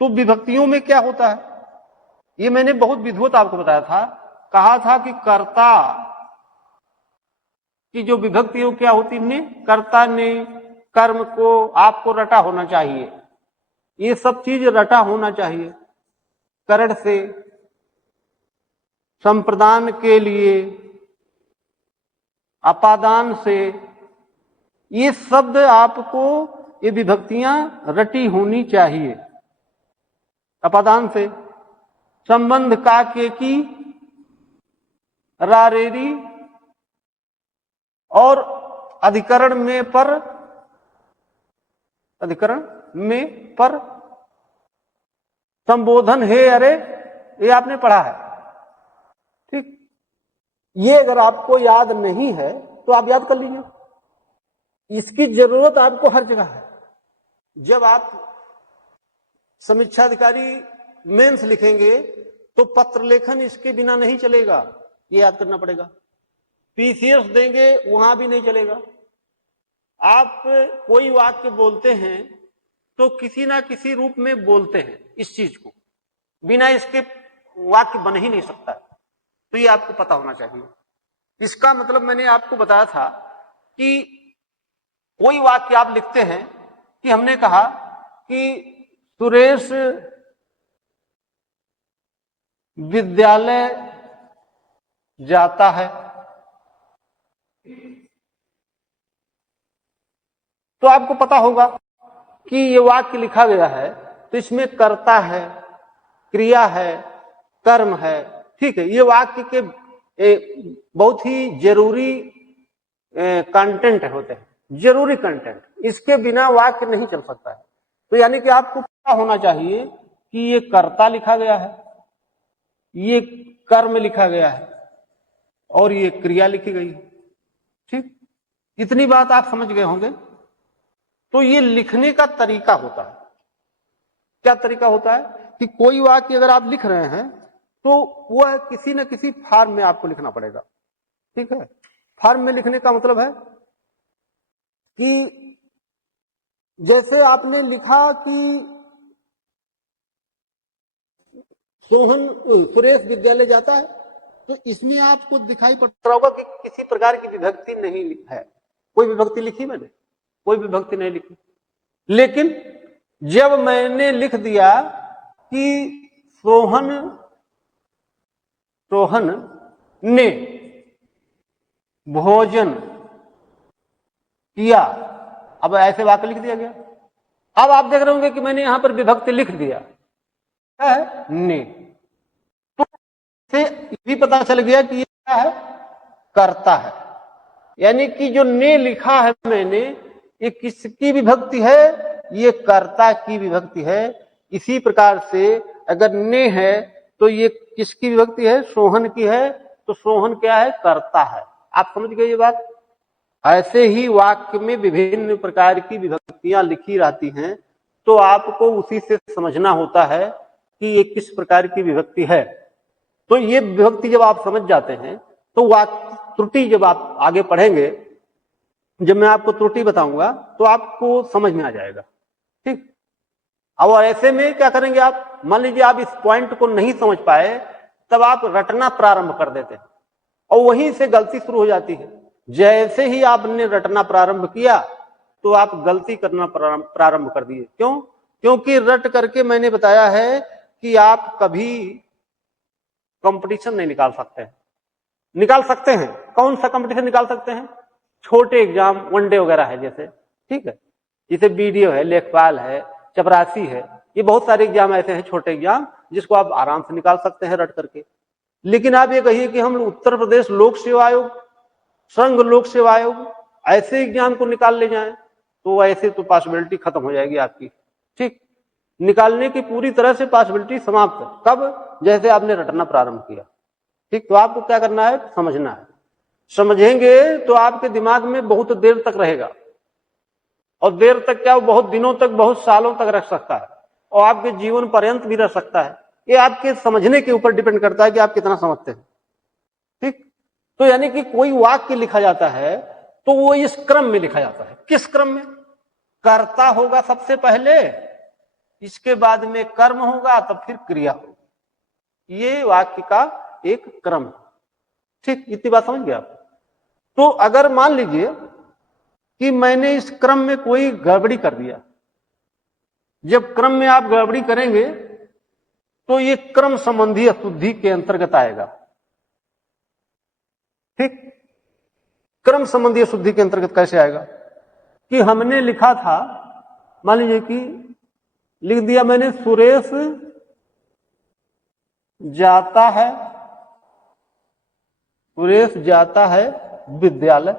तो विभक्तियों में क्या होता है, ये मैंने बहुत विधिवत आपको बताया था, कहा था कि कर्ता की जो विभक्ति हो क्या होती है, कर्ता ने कर्म को आपको रटा होना चाहिए, ये सब चीज रटा होना चाहिए। करण से, संप्रदान के लिए, अपादान से, ये शब्द आपको, ये विभक्तियां रटी होनी चाहिए। अपादान से, संबंध का के की, रारेरी, और अधिकरण में पर, अधिकरण में पर, संबोधन है, अरे ये आपने पढ़ा है, ठीक। ये अगर आपको याद नहीं है तो आप याद कर लीजिए, इसकी जरूरत आपको हर जगह है। जब आप समीक्षाधिकारी मेंस लिखेंगे तो पत्र लेखन इसके बिना नहीं चलेगा, ये याद करना पड़ेगा। पीसीएस देंगे वहां भी नहीं चलेगा। आप कोई वाक्य बोलते हैं तो किसी ना किसी रूप में बोलते हैं इस चीज को, बिना इसके वाक्य बन ही नहीं सकता, तो ये आपको पता होना चाहिए। इसका मतलब मैंने आपको बताया था कि कोई वाक्य आप लिखते हैं कि हमने कहा कि सुरेश विद्यालय जाता है, तो आपको पता होगा कि ये वाक्य लिखा गया है तो इसमें कर्ता है, क्रिया है, कर्म है, ठीक है। ये वाक्य के बहुत ही जरूरी कंटेंट होते हैं, जरूरी कंटेंट, इसके बिना वाक्य नहीं चल सकता है। तो यानी कि आपको पता होना चाहिए कि ये कर्ता लिखा गया है, ये कर्म लिखा गया है, और ये क्रिया लिखी गई है, ठीक। इतनी बात आप समझ गए होंगे। तो ये लिखने का तरीका होता है। क्या तरीका होता है कि कोई वाक्य अगर आप लिख रहे हैं तो वह किसी न किसी फॉर्म में आपको लिखना पड़ेगा, ठीक है। फॉर्म में लिखने का मतलब है कि जैसे आपने लिखा कि सुरेश विद्यालय जाता है, तो इसमें आपको दिखाई पड़ रहा होगा कि किसी प्रकार की विभक्ति नहीं है। कोई विभक्ति लिखी मैंने? कोई विभक्ति नहीं लिखी। लेकिन जब मैंने लिख दिया कि सोहन ने भोजन किया, अब ऐसे वाक्य लिख दिया गया। अब आप देख रहे होंगे कि मैंने यहां पर विभक्ति लिख दिया, क्या है? ने। भी पता चल गया कि ये क्या है, कर्ता है। यानी कि जो ने लिखा है मैंने, ये किसकी विभक्ति है, ये कर्ता की विभक्ति है। इसी प्रकार से अगर ने है तो ये किसकी विभक्ति है, सोहन की है, तो सोहन क्या है, कर्ता है। आप समझ गए ये बात। ऐसे ही वाक्य में विभिन्न प्रकार की विभक्तियां लिखी रहती हैं, तो आपको उसी से समझना होता है कि ये किस प्रकार की विभक्ति है। तो ये विभक्ति जब आप समझ जाते हैं तो वाक्य त्रुटि जब आप आगे पढ़ेंगे, जब मैं आपको त्रुटि बताऊंगा तो आपको समझ में आ जाएगा। ठीक। और ऐसे में क्या करेंगे आप, मान लीजिए आप इस पॉइंट को नहीं समझ पाए, तब आप रटना प्रारंभ कर देते हैं और वहीं से गलती शुरू हो जाती है। जैसे ही आपने रटना प्रारंभ किया तो आप गलती करना प्रारंभ कर दिए। क्यों? क्योंकि रट करके मैंने बताया है कि आप कभी कंपटीशन नहीं निकाल सकते हैं। निकाल सकते हैं, कौन सा कंपटीशन निकाल सकते हैं, छोटे एग्जाम, वनडे वगैरह है जैसे, ठीक है, जैसे बीडीओ है, लेखपाल है, चपरासी है, ये बहुत सारे एग्जाम ऐसे हैं, छोटे एग्जाम, जिसको आप आराम से निकाल सकते हैं रट करके। लेकिन आप ये कहिए कि हम उत्तर प्रदेश लोक सेवा आयोग, संघ लोक सेवा आयोग, ऐसे एग्जाम को निकाल ले जाएं, तो ऐसे तो पॉसिबिलिटी खत्म हो जाएगी आपकी। ठीक, निकालने की पूरी तरह से पॉसिबिलिटी समाप्त है। कब? जैसे आपने रटना प्रारंभ किया। ठीक, तो आपको क्या करना है, समझना है। समझेंगे तो आपके दिमाग में बहुत देर तक रहेगा, और देर तक क्या, बहुत दिनों तक, बहुत सालों तक रख सकता है, और आपके जीवन पर्यंत भी रह सकता है। ये आपके समझने के ऊपर डिपेंड करता है कि आप कितना समझते हैं। ठीक, तो यानी कि कोई वाक्य लिखा जाता है तो वो इस क्रम में लिखा जाता है। किस क्रम में? कर्ता होगा सबसे पहले, इसके बाद में कर्म होगा, तब फिर क्रिया होगी। ये वाक्य का एक क्रम। ठीक, इतनी बात समझ गए आप। तो अगर मान लीजिए कि मैंने इस क्रम में कोई गड़बड़ी कर दिया, जब क्रम में आप गड़बड़ी करेंगे तो ये क्रम संबंधी अशुद्धि के अंतर्गत आएगा। ठीक, क्रम संबंधी अशुद्धि के अंतर्गत कैसे आएगा कि हमने लिखा था, मान लीजिए कि लिख दिया मैंने सुरेश जाता है, सुरेश जाता है विद्यालय।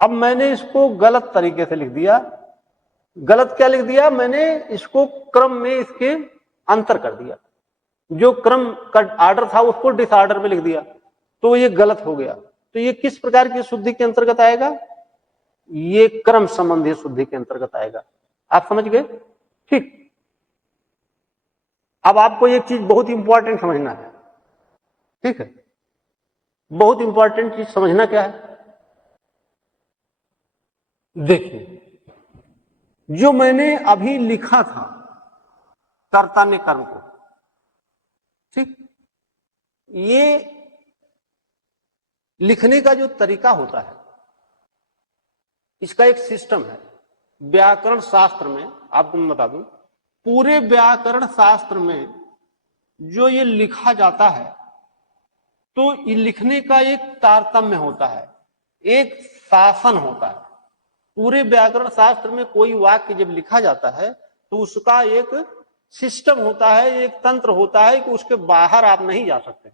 अब मैंने इसको गलत तरीके से लिख दिया। गलत क्या लिख दिया मैंने, इसको क्रम में इसके अंतर कर दिया, जो क्रम का आर्डर था उसको डिसऑर्डर में लिख दिया, तो ये गलत हो गया। तो ये किस प्रकार की शुद्धि के अंतर्गत आएगा, ये क्रम संबंधी शुद्धि के अंतर्गत आएगा। आप समझ गए। ठीक, अब आपको एक चीज बहुत इंपॉर्टेंट समझना है। ठीक है, बहुत इंपॉर्टेंट चीज समझना क्या है, देखिए, जो मैंने अभी लिखा था कर्ता ने कर्म को, ठीक, ये लिखने का जो तरीका होता है, इसका एक सिस्टम है। व्याकरण शास्त्र में आपको मैं बता दूं, पूरे व्याकरण शास्त्र में जो ये लिखा जाता है, तो ये लिखने का एक तारतम्य होता है, एक शासन होता है। पूरे व्याकरण शास्त्र में कोई वाक्य जब लिखा जाता है तो उसका एक सिस्टम होता है, एक तंत्र होता है कि उसके बाहर आप नहीं जा सकते।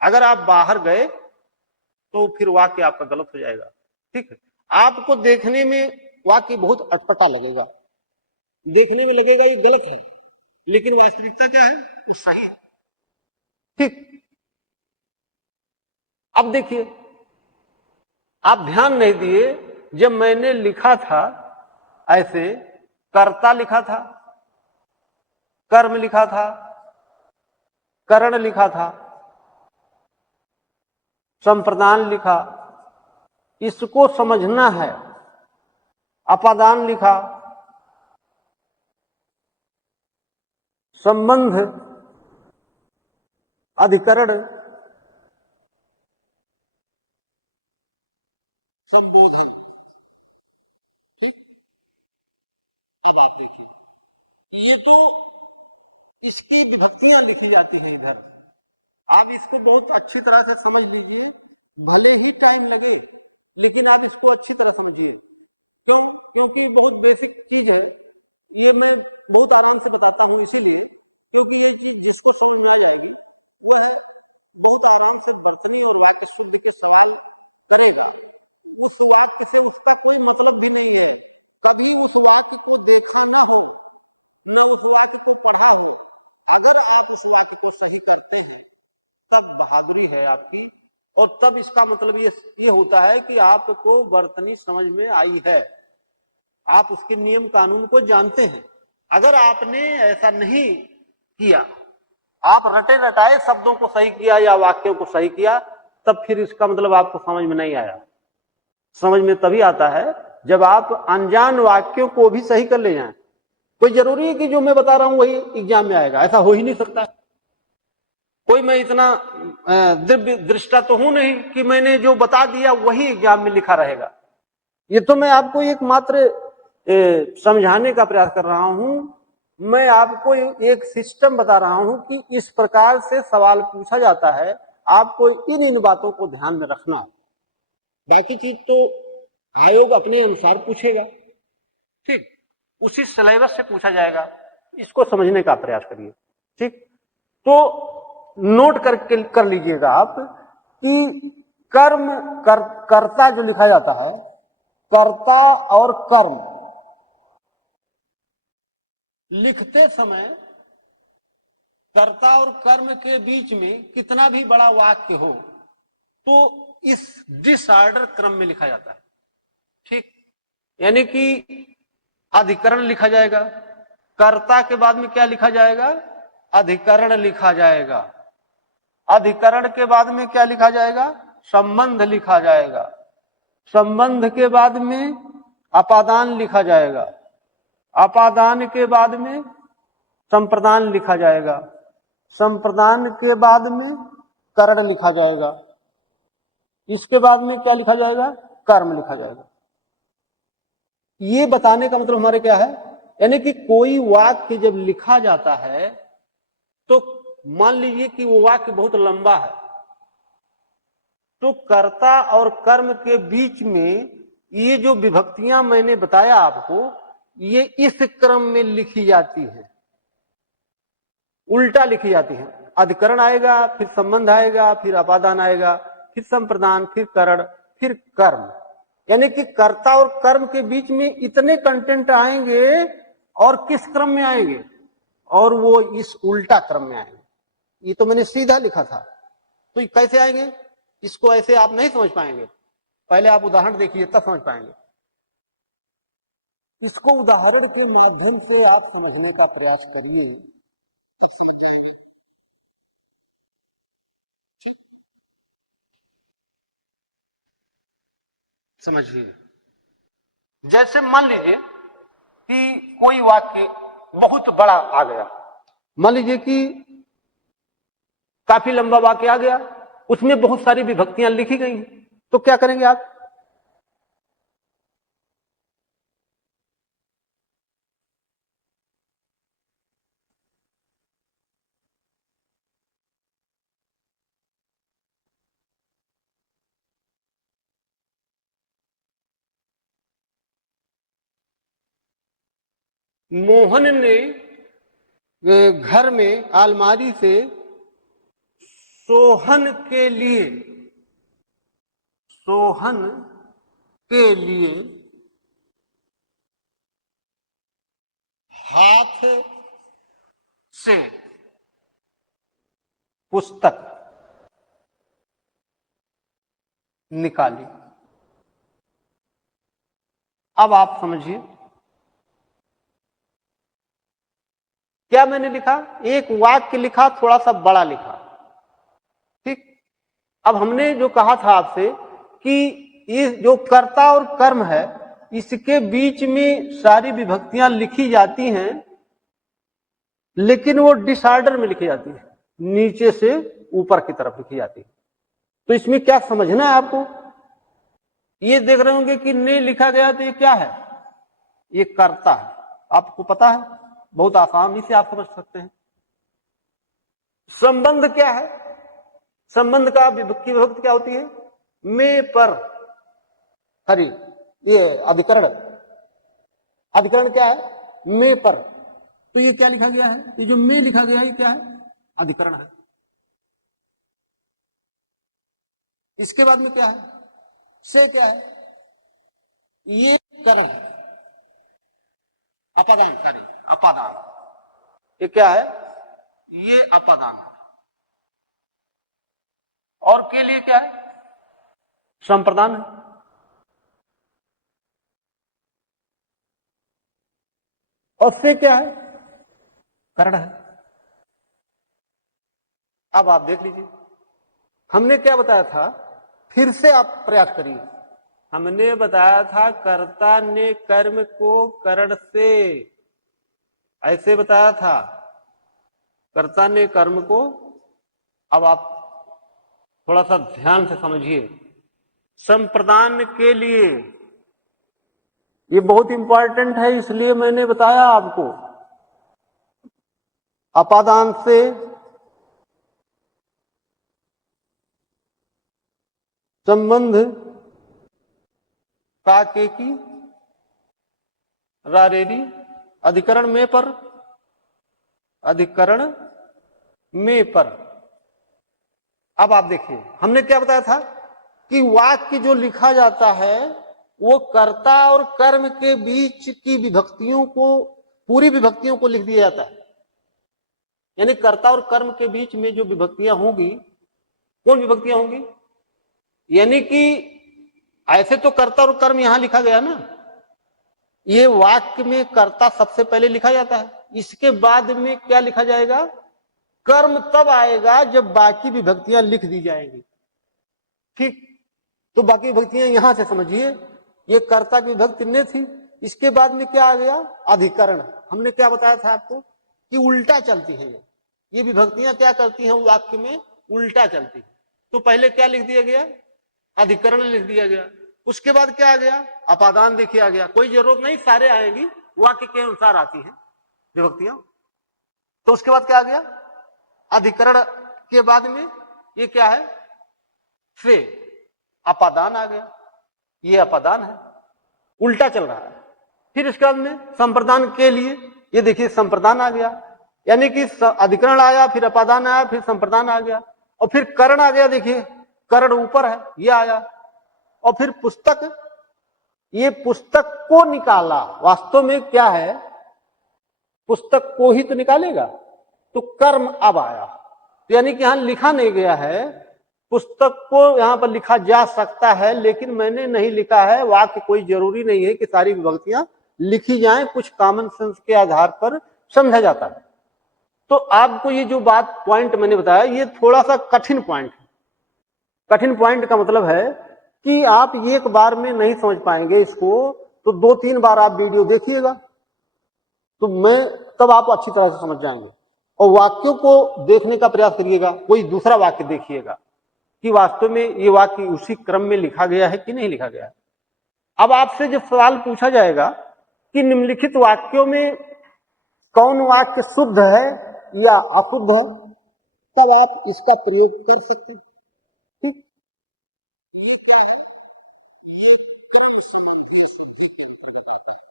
अगर आप बाहर गए तो फिर वाक्य आपका गलत हो जाएगा। ठीक है, आपको देखने में वाक्य बहुत अटपटा लगेगा, देखने में लगेगा ये गलत है, लेकिन वास्तविकता क्या है, वो सही है। ठीक, अब देखिए, आप ध्यान नहीं दिए, जब मैंने लिखा था ऐसे, कर्ता लिखा था, कर्म लिखा था, करण लिखा था, संप्रदान लिखा, इसको समझना है। अपादान लिखा, संबंध, अधिकरण, संबोधन। ठीक, अब आप देखिए, ये तो इसकी विभक्तियां लिखी जाती हैं इधर। आप इसको बहुत अच्छी तरह से समझ लीजिए, भले ही टाइम लगे, लेकिन आप इसको अच्छी तरह समझिए। क्यों? क्योंकि बहुत बेसिक चीज है, ये मैं बहुत आराम से बताता हूं, इसीलिए क्योंकि ये चीज जिसको समझ में आ जाएगी वह बहुत आराम से वर्तनी और वाक्य शुद्ध के सवाल करेगा, उस वाक्य से उसका कोई मतलब भी नहीं है, कभी उस वाक्य को देखा ना हो, न उस वाक्य को पढ़ा हो, अगर आप उस वाक्य को सही करते हैं तब बहादुरी है आपकी, और तब इसका मतलब ये होता है कि आपको वर्तनी समझ में आई है, आप उसके नियम कानून को जानते हैं। अगर आपने ऐसा नहीं किया, आप रटे रटाए शब्दों को सही किया या वाक्यों को सही किया, तब फिर इसका मतलब आपको समझ में नहीं आया। समझ में तभी आता है जब आप अनजान वाक्यों को भी सही कर ले जाएं। कोई जरूरी है कि जो मैं बता रहा हूं वही एग्जाम में आएगा, ऐसा हो ही नहीं सकता। कोई मैं इतना दिव्य दृष्टा तो हूं नहीं कि मैंने जो बता दिया वही एग्जाम में लिखा रहेगा। ये तो मैं आपको एक मात्र समझाने का प्रयास कर रहा हूं, मैं आपको एक सिस्टम बता रहा हूं कि इस प्रकार से सवाल पूछा जाता है, आपको इन बातों को ध्यान में रखना है। बाकी चीज तो आयोग अपने अनुसार पूछेगा, ठीक, उसी सिलेबस से पूछा जाएगा, इसको समझने का प्रयास करिए। ठीक, तो नोट कर लीजिएगा आप कि कर्म कर्ता जो लिखा जाता है, कर्ता और कर्म लिखते समय कर्ता और कर्म के बीच में कितना भी बड़ा वाक्य हो तो इस डिसऑर्डर क्रम में लिखा जाता है। ठीक, यानी कि अधिकरण लिखा जाएगा, कर्ता के बाद में क्या लिखा जाएगा, अधिकरण लिखा जाएगा, अधिकरण के बाद में क्या लिखा जाएगा, संबंध लिखा जाएगा, संबंध के बाद में अपादान लिखा जाएगा, अपादान के बाद में संप्रदान लिखा जाएगा, संप्रदान के बाद में करण लिखा जाएगा, इसके बाद में क्या लिखा जाएगा, कर्म लिखा जाएगा। ये बताने का मतलब हमारे क्या है, यानी कि कोई वाक्य जब लिखा जाता है तो मान लीजिए कि वो वाक्य बहुत लंबा है, तो कर्ता और कर्म के बीच में ये जो विभक्तियां मैंने बताया आपको, ये इस क्रम में लिखी जाती है, उल्टा लिखी जाती है। अधिकरण आएगा, फिर संबंध आएगा, फिर अपादान आएगा, फिर संप्रदान, फिर करण, फिर कर्म। यानी कि कर्ता और कर्म के बीच में इतने कंटेंट आएंगे और किस क्रम में आएंगे, और वो इस उल्टा क्रम में आएंगे। ये तो मैंने सीधा लिखा था, तो ये कैसे आएंगे, इसको ऐसे आप नहीं समझ पाएंगे, पहले आप उदाहरण देखिए तब समझ पाएंगे। इसको उदाहरण के माध्यम से आप समझने का प्रयास करिए, तब समझ जाएंगे। ठीक, समझिए। जैसे मान लीजिए कि कोई वाक्य बहुत बड़ा आ गया, मान लीजिए कि काफी लंबा वाक्य आ गया, उसमें बहुत सारी विभक्तियां लिखी गई हैं, तो क्या करेंगे आप, मोहन ने घर में अलमारी से सोहन के लिए हाथ से पुस्तक निकाली। अब आप समझिए क्या मैंने लिखा, एक वाक्य लिखा, थोड़ा सा बड़ा लिखा। ठीक, अब हमने जो कहा था आपसे कि ये जो कर्ता और कर्म है, इसके बीच में सारी विभक्तियां लिखी जाती हैं, लेकिन वो डिसऑर्डर में लिखी जाती है, नीचे से ऊपर की तरफ लिखी जाती है। तो इसमें क्या समझना है आपको, ये देख रहे होंगे कि ने लिखा गया, तो ये क्या है, ये कर्ता है, आपको पता है, बहुत आसानी से आप समझ सकते हैं। संबंध क्या है, संबंध का विभक्ति क्या होती है, में पर, हरी, ये अधिकरण, अधिकरण क्या है, में पर, तो ये क्या लिखा गया है, ये जो में लिखा गया है ये क्या है, अधिकरण है। इसके बाद में क्या है, से क्या है, ये करण है, अपादान, सॉरी अपादान, ये क्या है, ये अपादान है। और के लिए क्या है, संप्रदान है। और से क्या है, करण है। अब आप देख लीजिए, हमने क्या बताया था, फिर से आप प्रयास करिए। हमने बताया था कर्ता ने कर्म को करण से, ऐसे बताया था, कर्ता ने कर्म को। अब आप थोड़ा सा ध्यान से समझिए, संप्रदान के लिए ये बहुत इंपॉर्टेंट है, इसलिए मैंने बताया आपको। अपादान से संबंध का के की रारेरी अधिकरण में पर, अधिकरण में पर। अब आप देखिए, हमने क्या बताया था कि वाक्य जो लिखा जाता है वो कर्ता और कर्म के बीच की विभक्तियों को, पूरी विभक्तियों को लिख दिया जाता है। यानी कर्ता और कर्म के बीच में जो विभक्तियां होंगी, कौन विभक्तियां होंगी, यानी कि ऐसे तो कर्ता और कर्म यहां लिखा गया ना, ये वाक्य में कर्ता सबसे पहले लिखा जाता है, इसके बाद में क्या लिखा जाएगा, कर्म तब आएगा जब बाकी विभक्तियां लिख दी जाएंगी। ठीक, तो बाकी विभक्तियां यहां से समझिए, ये कर्ता की विभक्ति ने थी, इसके बाद में क्या आ गया, अधिकरण। हमने क्या बताया था आपको कि उल्टा चलती है, ये विभक्तियां क्या करती हैं वाक्य में, उल्टा चलती है। तो पहले क्या लिख दिया गया, अधिकरण लिख दिया गया, उसके बाद क्या आ गया, अपादान देखिए आ गया। कोई जरूरत नहीं, सारे आएंगी, वाक्य के अनुसार आती हैं विभक्तियां। तो उसके बाद क्या आ गया, अधिकरण के बाद में ये क्या है, से अपादान आ गया, ये अपादान है, उल्टा चल रहा है। फिर इसके बाद में संप्रदान के लिए ये देखिए संप्रदान आ गया, यानी कि अधिकरण आया, फिर अपादान आया, फिर संप्रदान आ गया, और फिर करण आ गया। देखिए करण ऊपर है, ये आया, और फिर पुस्तक, ये पुस्तक को निकाला। वास्तव में क्या है, पुस्तक को ही तो निकालेगा, तो कर्म अब आया। तो यानी कि यहां लिखा नहीं गया है, पुस्तक को यहां पर लिखा जा सकता है, लेकिन मैंने नहीं लिखा है। वाक्य कोई जरूरी नहीं है कि सारी विभक्तियां लिखी जाएं, कुछ कॉमन सेंस के आधार पर समझा जाता है। तो आपको ये जो बात पॉइंट मैंने बताया, ये थोड़ा सा कठिन पॉइंट है। कठिन पॉइंट का मतलब है कि आप एक बार में नहीं समझ पाएंगे इसको, तो 2-3 बार आप वीडियो देखिएगा, तो तब आप अच्छी तरह से समझ जाएंगे। और वाक्यों को देखने का प्रयास करिएगा, कोई दूसरा वाक्य देखिएगा कि वास्तव में ये वाक्य उसी क्रम में लिखा गया है कि नहीं लिखा गया है। अब आपसे जब सवाल पूछा जाएगा कि निम्नलिखित वाक्यों में कौन वाक्य शुद्ध है या अशुद्ध है, तब आप इसका प्रयोग कर सकते हैं। ठीक, ये क्या है, ये क्रम संबंधी अशुद्धि के अंतर्गत आता है।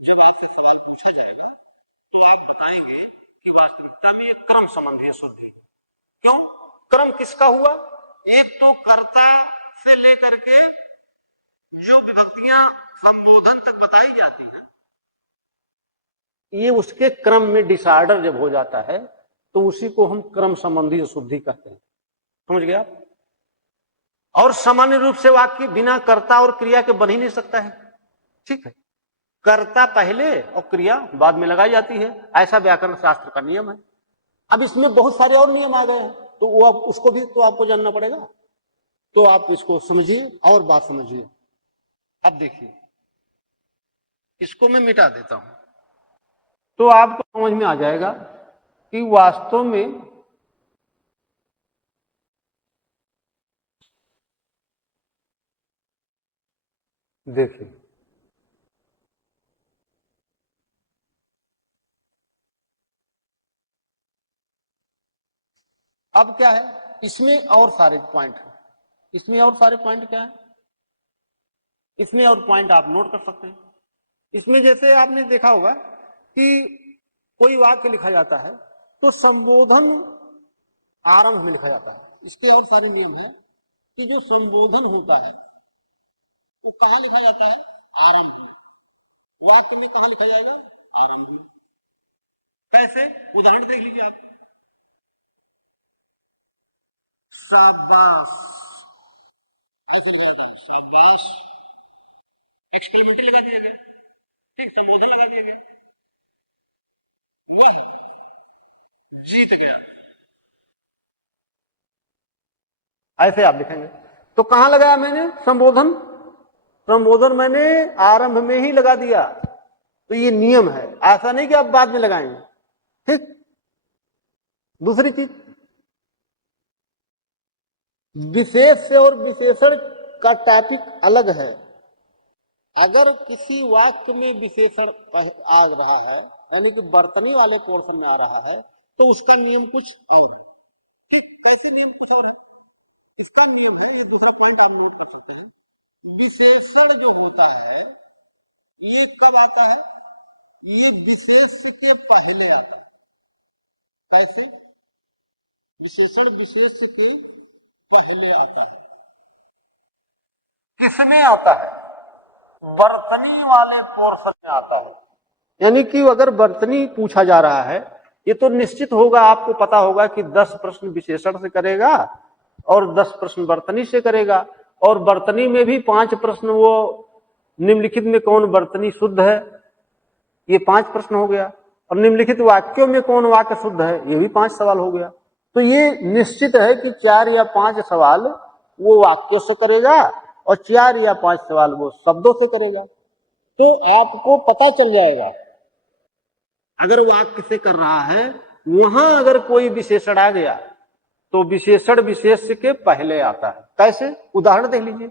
जब आपसे सवाल पूछा जाएगा तो आप बताएंगे कि वास्तविकता में ये क्रम संबंधी अशुद्धि है। क्यों, क्रम किसका हुआ, एक तो कर्ता से लेकर के जो विभक्तियां संबोधन तक बताई जाती हैं, ये उसके क्रम में डिसऑर्डर जब हो जाता है तो उसी को हम क्रम संबंधी अशुद्धि कहते हैं। समझ गए आप। और सामान्य रूप से वाक्य बिना कर्ता और क्रिया के बन ही नहीं सकता है। ठीक है, कर्ता पहले और क्रिया बाद में लगाई जाती है, ऐसा व्याकरण शास्त्र का नियम है। अब इसमें बहुत सारे और नियम आ गए हैं, तो वो अब उसको भी तो आपको जानना पड़ेगा। तो आप इसको समझिए और बात समझिए। अब देखिए, इसको मैं मिटा देता हूं तो आपको समझ में आ जाएगा कि वास्तव में देखिए, अब क्या है, इसमें और सारे पॉइंट हैं। इसमें और सारे पॉइंट क्या है, इसमें और पॉइंट आप नोट कर सकते हैं। इसमें जैसे आपने देखा होगा कि कोई वाक्य लिखा जाता है तो संबोधन आरंभ में लिखा जाता है। इसके और सारे नियम हैं कि जो संबोधन होता है वो कहां लिखा जाता है? आरंभ में। वाक्य में कहां लिखा जाएगा? आरंभ में। कैसे? उदाहरण देख लीजिए आप। शाबाश ऐसे लिखा जाता है, शाबाश, एक्सक्लेमेटरी लगा दिया गया, ठीक, संबोधन लगा दिया गया। वह जीत गया, ऐसे आप लिखेंगे। तो कहां लगाया मैंने संबोधन? संबोधन मैंने आरंभ में ही लगा दिया। तो ये नियम है, ऐसा नहीं कि आप बाद में लगाएंगे, ठीक। दूसरी चीज, विशेष और विशेषण का टॉपिक अलग है। अगर किसी वाक्य में विशेषण आ रहा है, यानी कि वर्तनी वाले पोर्शन में आ रहा है, तो उसका नियम कुछ और है, ठीक। कैसे नियम कुछ और है? इसका नियम है, ये दूसरा पॉइंट आप नोट कर सकते हैं। विशेषण जो होता है ये कब आता है? ये विशेष के पहले आता है। कैसे? विशेषण विशेष के पहले आता है। किसमें आता है? वर्तनी वाले पोर्शन में आता है। यानी कि अगर वर्तनी पूछा जा रहा है, ये तो निश्चित होगा, आपको पता होगा कि 10 प्रश्न विशेषण से करेगा और 10 प्रश्न वर्तनी से करेगा, और वर्तनी में भी 5 प्रश्न वो निम्नलिखित में कौन वर्तनी शुद्ध है, ये 5 प्रश्न हो गया, और निम्नलिखित वाक्यों में कौन वाक्य शुद्ध है, ये भी 5 सवाल हो गया। तो ये निश्चित है कि 4 या 5 सवाल वो वाक्यों से करेगा और 4 या 5 सवाल वो शब्दों से करेगा। तो आपको पता चल जाएगा, अगर वाक्य से कर रहा है, वहां अगर कोई विशेषण आ गया तो विशेषण विशेष के पहले आता है। कैसे? उदाहरण देख लीजिए।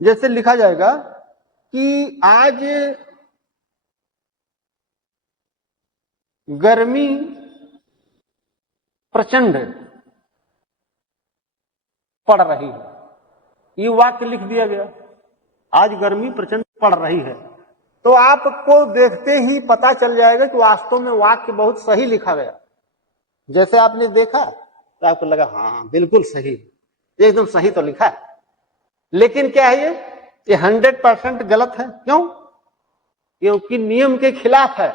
जैसे लिखा जाएगा कि आज गर्मी प्रचंड पड़ रही है, ये वाक्य लिख दिया गया, आज गर्मी प्रचंड पड़ रही है। तो आपको देखते ही पता चल जाएगा कि वास्तव में वाक्य बहुत सही लिखा गया। जैसे आपने देखा तो आपको लगा हाँ बिल्कुल सही, एकदम सही तो लिखा है। लेकिन क्या है, ये 100% गलत है। क्यों? क्योंकि नियम के खिलाफ है,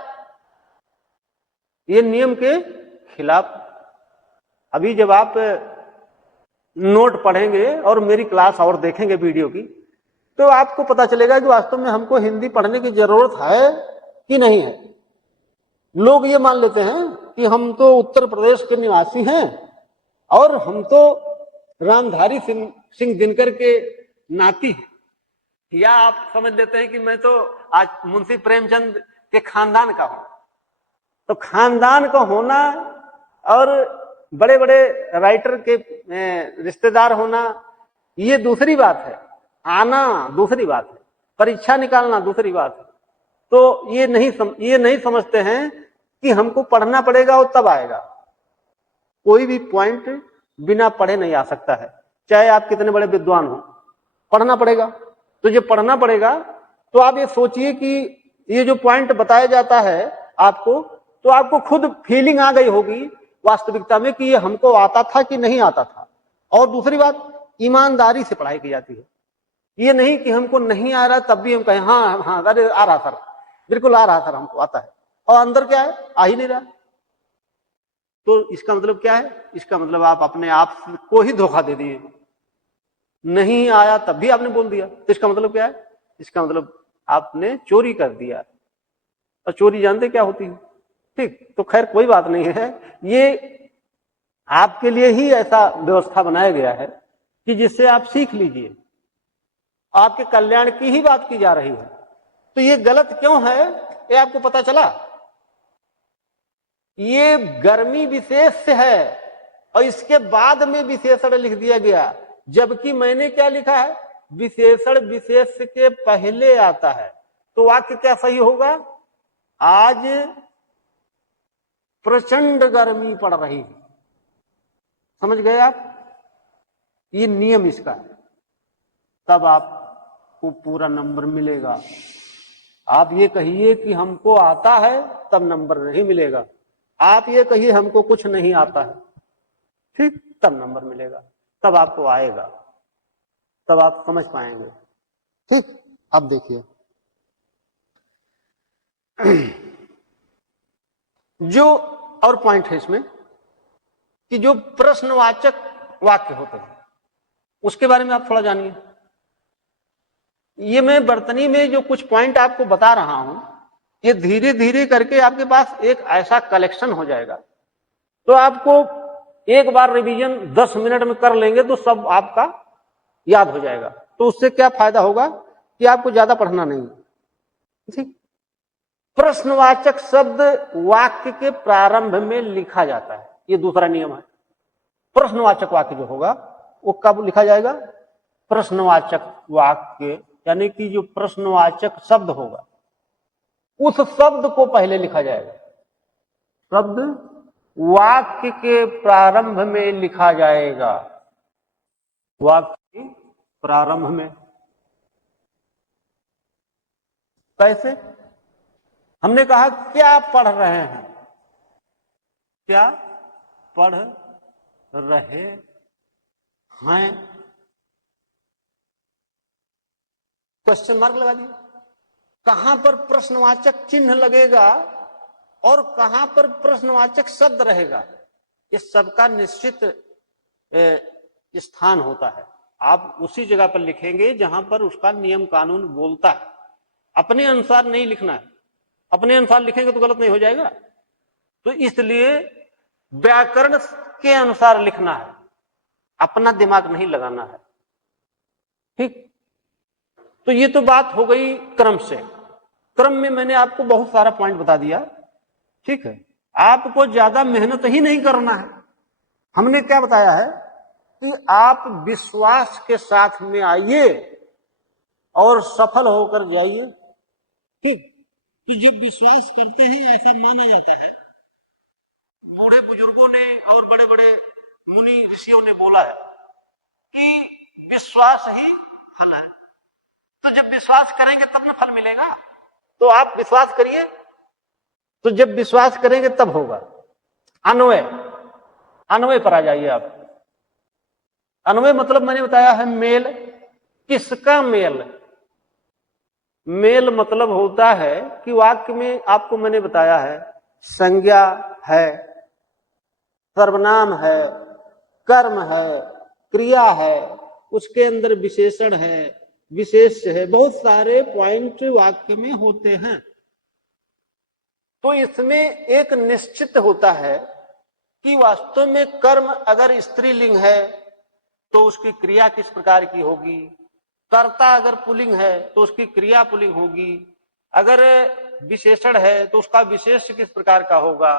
ये नियम के खिलाफ। अभी जब आप नोट पढ़ेंगे और मेरी क्लास और देखेंगे वीडियो की, तो आपको पता चलेगा कि वास्तव में हमको हिंदी पढ़ने की जरूरत है कि नहीं है। लोग ये मान लेते हैं कि हम तो उत्तर प्रदेश के निवासी हैं और हम तो रामधारी सिंह दिनकर के नाती हैं, या आप समझ लेते हैं कि मैं तो आज मुंशी प्रेमचंद के खानदान का हूं। तो खानदान का होना और बड़े बड़े राइटर के रिश्तेदार होना ये दूसरी बात है, आना दूसरी बात है, परीक्षा निकालना दूसरी बात है। तो ये नहीं समझते हैं कि हमको पढ़ना पड़ेगा और तब आएगा। कोई भी पॉइंट बिना पढ़े नहीं आ सकता है, चाहे आप कितने बड़े विद्वान हो, पढ़ना पड़ेगा। तो जब पढ़ना पड़ेगा तो आप ये सोचिए कि ये जो पॉइंट बताया जाता है आपको, तो आपको खुद फीलिंग आ गई होगी वास्तविकता में कि ये हमको आता था कि नहीं आता था। और दूसरी बात, ईमानदारी से पढ़ाई की जाती है। ये नहीं कि हमको नहीं आ रहा तब भी हम कहें हाँ हाँ अरे आ रहा सर, बिल्कुल आ रहा सर, हमको आता है, और अंदर क्या है, आ ही नहीं रहा। तो इसका मतलब क्या है? इसका मतलब आप अपने आप को ही धोखा दे दिए। नहीं आया तब भी आपने बोल दिया, तो इसका मतलब क्या है? इसका मतलब आपने चोरी कर दिया, और चोरी जानते क्या होती है, ठीक। तो खैर कोई बात नहीं है, ये आपके लिए ही ऐसा व्यवस्था बनाया गया है कि जिससे आप सीख लीजिए, आपके कल्याण की ही बात की जा रही है। तो ये गलत क्यों है ये आपको पता चला? ये गर्मी विशेष है और इसके बाद में विशेषण लिख दिया गया, जबकि मैंने क्या लिखा है, विशेषण विशेष के पहले आता है। तो वाक्य क्या सही होगा? आज प्रचंड गर्मी पड़ रही है। समझ गए आप? ये नियम इसका है, तब आपको पूरा नंबर मिलेगा। आप ये कहिए कि हमको आता है तब नंबर नहीं मिलेगा, आप ये कहिए हमको कुछ नहीं आता है, ठीक, तब नंबर मिलेगा, तब आपको आएगा। तब आप समझ पाएंगे। ठीक, अब देखिए जो और पॉइंट है इसमें कि जो प्रश्नवाचक वाक्य होते हैं उसके बारे में आप थोड़ा जानिए। ये मैं वर्तनी में जो कुछ पॉइंट आपको बता रहा हूं, ये धीरे धीरे करके आपके पास एक ऐसा कलेक्शन हो जाएगा, तो आपको एक बार रिवीजन 10 मिनट में कर लेंगे तो सब आपका याद हो जाएगा। तो उससे क्या फायदा होगा कि आपको ज्यादा पढ़ना नहीं। ठीक, प्रश्नवाचक शब्द वाक्य के प्रारंभ में लिखा जाता है, ये दूसरा नियम है। प्रश्नवाचक वाक्य जो होगा वो कब लिखा जाएगा? प्रश्नवाचक वाक्य यानी कि जो प्रश्नवाचक शब्द होगा उस शब्द को पहले लिखा जाएगा। शब्द वाक्य के प्रारंभ में लिखा जाएगा, वाक्य के प्रारंभ में। कैसे? हमने कहा क्या पढ़ रहे हैं, क्या पढ़ रहे हैं, क्वेश्चन मार्क लगा दिया। कहां पर प्रश्नवाचक चिन्ह लगेगा और कहां पर प्रश्नवाचक शब्द रहेगा, इस सबका निश्चित स्थान होता है। आप उसी जगह पर लिखेंगे जहां पर उसका नियम कानून बोलता है। अपने अनुसार नहीं लिखना है, अपने अनुसार लिखेंगे तो गलत नहीं हो जाएगा। तो इसलिए व्याकरण के अनुसार लिखना है, अपना दिमाग नहीं लगाना है। ठीक, तो ये तो बात हो गई क्रम से। क्रम में मैंने आपको बहुत सारा पॉइंट बता दिया। ठीक है, आपको ज्यादा मेहनत ही नहीं करना है। हमने क्या बताया है कि आप विश्वास के साथ में आइए और सफल होकर जाइए। ठीक, तो जब विश्वास करते हैं, ऐसा माना जाता है, बूढ़े बुजुर्गों ने और बड़े बड़े मुनि ऋषियों ने बोला है कि विश्वास ही फल है। तो जब विश्वास करेंगे तब ना फल मिलेगा। तो आप विश्वास करिए, तो जब विश्वास करेंगे तब होगा। अन्वय, अन्वय पर आ जाइए आप। अन्वय मतलब मैंने बताया है मेल। किसका मेल? मेल मतलब होता है कि वाक्य में आपको मैंने बताया है संज्ञा है, सर्वनाम है, कर्म है, क्रिया है, उसके अंदर विशेषण है, विशेष है, बहुत सारे पॉइंट वाक्य में होते हैं। तो इसमें एक निश्चित होता है कि वास्तव में कर्म अगर स्त्रीलिंग है तो उसकी क्रिया किस प्रकार की होगी, कर्ता अगर पुल्लिंग है तो उसकी क्रिया पुल्लिंग होगी, अगर विशेषण है तो उसका विशेष किस प्रकार का होगा।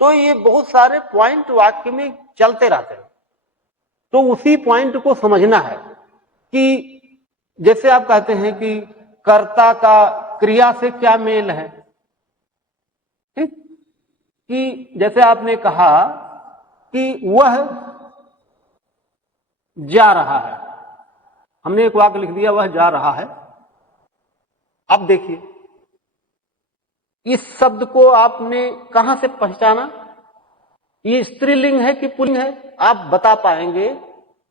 तो ये बहुत सारे पॉइंट वाक्य में चलते रहते हैं। तो उसी पॉइंट को समझना है कि जैसे आप कहते हैं कि कर्ता का क्रिया से क्या मेल है। ठीक, कि जैसे आपने कहा कि वह जा रहा है, हमने एक वाक्य लिख दिया वह जा रहा है। अब देखिए इस शब्द को आपने कहां से पहचाना, ये स्त्रीलिंग है कि पुल्लिंग है? आप बता पाएंगे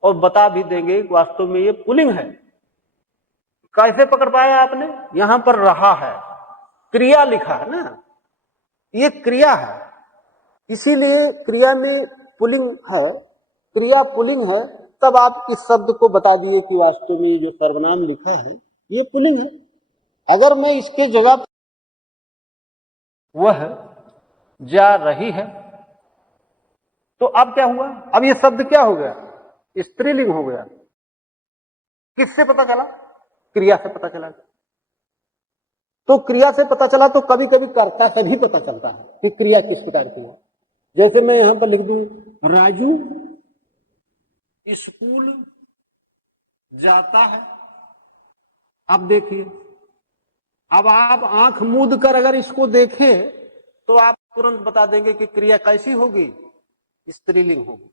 और बता भी देंगे वास्तव में ये पुल्लिंग है। कैसे पकड़ पाया आपने? यहां पर रहा है, क्रिया लिखा है ना, ये क्रिया है, इसीलिए क्रिया में पुल्लिंग है, क्रिया पुल्लिंग है। तब आप इस शब्द को बता दिए कि वास्तव में ये जो सर्वनाम लिखा है ये पुल्लिंग है। अगर मैं इसके जगह वह जा रही है तो अब क्या हुआ? अब ये शब्द क्या हो गया? स्त्रीलिंग हो गया। किससे पता चला? क्रिया से पता चला। तो क्रिया से पता चला तो कभी कभी कर्ता से भी पता चलता है कि क्रिया किस प्रकार की है। जैसे मैं यहां पर लिख दूं राजू स्कूल जाता है। अब देखिए, अब आप आंख मूंद कर अगर इसको देखें तो आप तुरंत बता देंगे कि क्रिया कैसी होगी, स्त्रीलिंग होगी,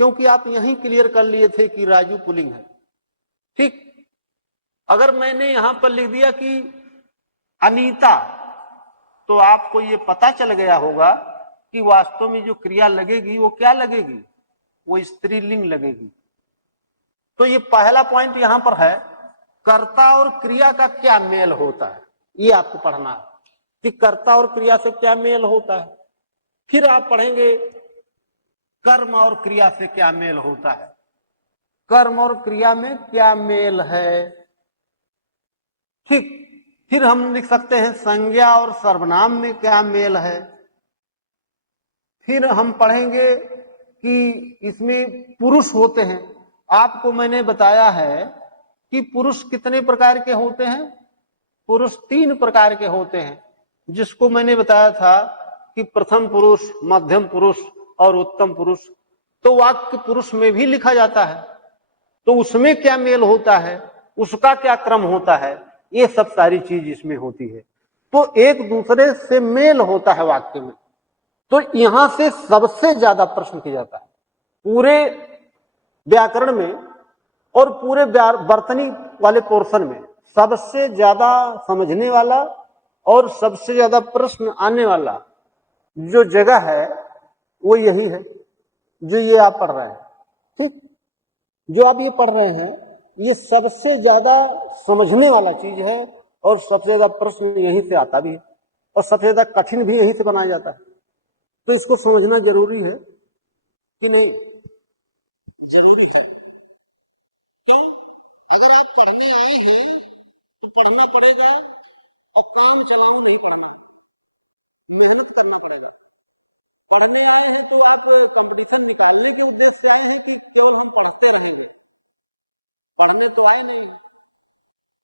क्योंकि आप यहीं क्लियर कर लिए थे कि राजू पुल्लिंग है। ठीक, अगर मैंने यहां पर लिख दिया कि अनीता तो आपको यह पता चल गया होगा कि वास्तव में जो क्रिया लगेगी वो क्या लगेगी, वो स्त्रीलिंग लगेगी। तो ये पहला पॉइंट यहां पर है, कर्ता और क्रिया का क्या मेल होता है, ये आपको पढ़ना है कि कर्ता और क्रिया से क्या मेल होता है। फिर आप पढ़ेंगे कर्म और क्रिया से क्या मेल होता है, कर्म और क्रिया में क्या मेल है। ठीक, फिर हम लिख सकते हैं संज्ञा और सर्वनाम में क्या मेल है। फिर हम पढ़ेंगे कि इसमें पुरुष होते हैं। आपको मैंने बताया है कि पुरुष कितने प्रकार के होते हैं, पुरुष 3 प्रकार के होते हैं, जिसको मैंने बताया था कि प्रथम पुरुष, मध्यम पुरुष और उत्तम पुरुष। तो वाक्य पुरुष में भी लिखा जाता है, तो उसमें क्या मेल होता है, उसका क्या क्रम होता है, ये सब सारी चीज इसमें होती है। तो एक दूसरे से मेल होता है वाक्य में। तो यहां से सबसे ज्यादा प्रश्न किया जाता है पूरे व्याकरण में और पूरे वर्तनी वाले पोर्शन में। सबसे ज्यादा समझने वाला और सबसे ज्यादा प्रश्न आने वाला जो जगह है वो यही है जो ये आप पढ़ रहे हैं। ठीक, जो आप ये पढ़ रहे हैं ये सबसे ज्यादा समझने वाला चीज है और सबसे ज्यादा प्रश्न यहीं से आता भी है और सबसे ज्यादा कठिन भी यहीं से बनाया जाता है। तो इसको समझना जरूरी है कि नहीं, जरूरी है। क्यों? अगर आप पढ़ने आए हैं तो पढ़ना पड़ेगा और काम चलाऊं नहीं पढ़ना, मेहनत करना पड़ेगा। पढ़ने आए हैं तो आप कंपटीशन निकालने के उद्देश्य से आए हैं कि केवल हम पढ़ते रहेंगे, पढ़ने तो आए नहीं।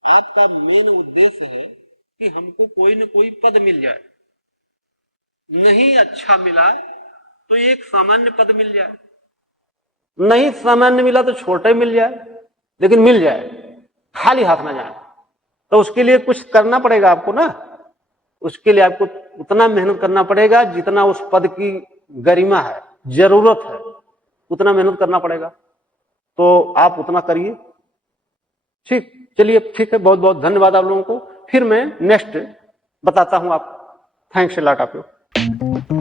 आपका मेन उद्देश्य है कि हमको कोई न कोई पद मिल जाए, नहीं अच्छा मिला तो एक सामान्य पद मिल जाए, नहीं सामान्य मिला तो छोटे मिल जाए, लेकिन मिल जाए, खाली हाथ ना जाए। तो उसके लिए कुछ करना पड़ेगा आपको ना, उसके लिए आपको उतना मेहनत करना पड़ेगा जितना उस पद की गरिमा है, जरूरत है, उतना मेहनत करना पड़ेगा। तो आप उतना करिए। ठीक, चलिए ठीक है, बहुत बहुत धन्यवाद आप लोगों को। फिर मैं नेक्स्ट बताता हूं आपको। Thanks a lot of you.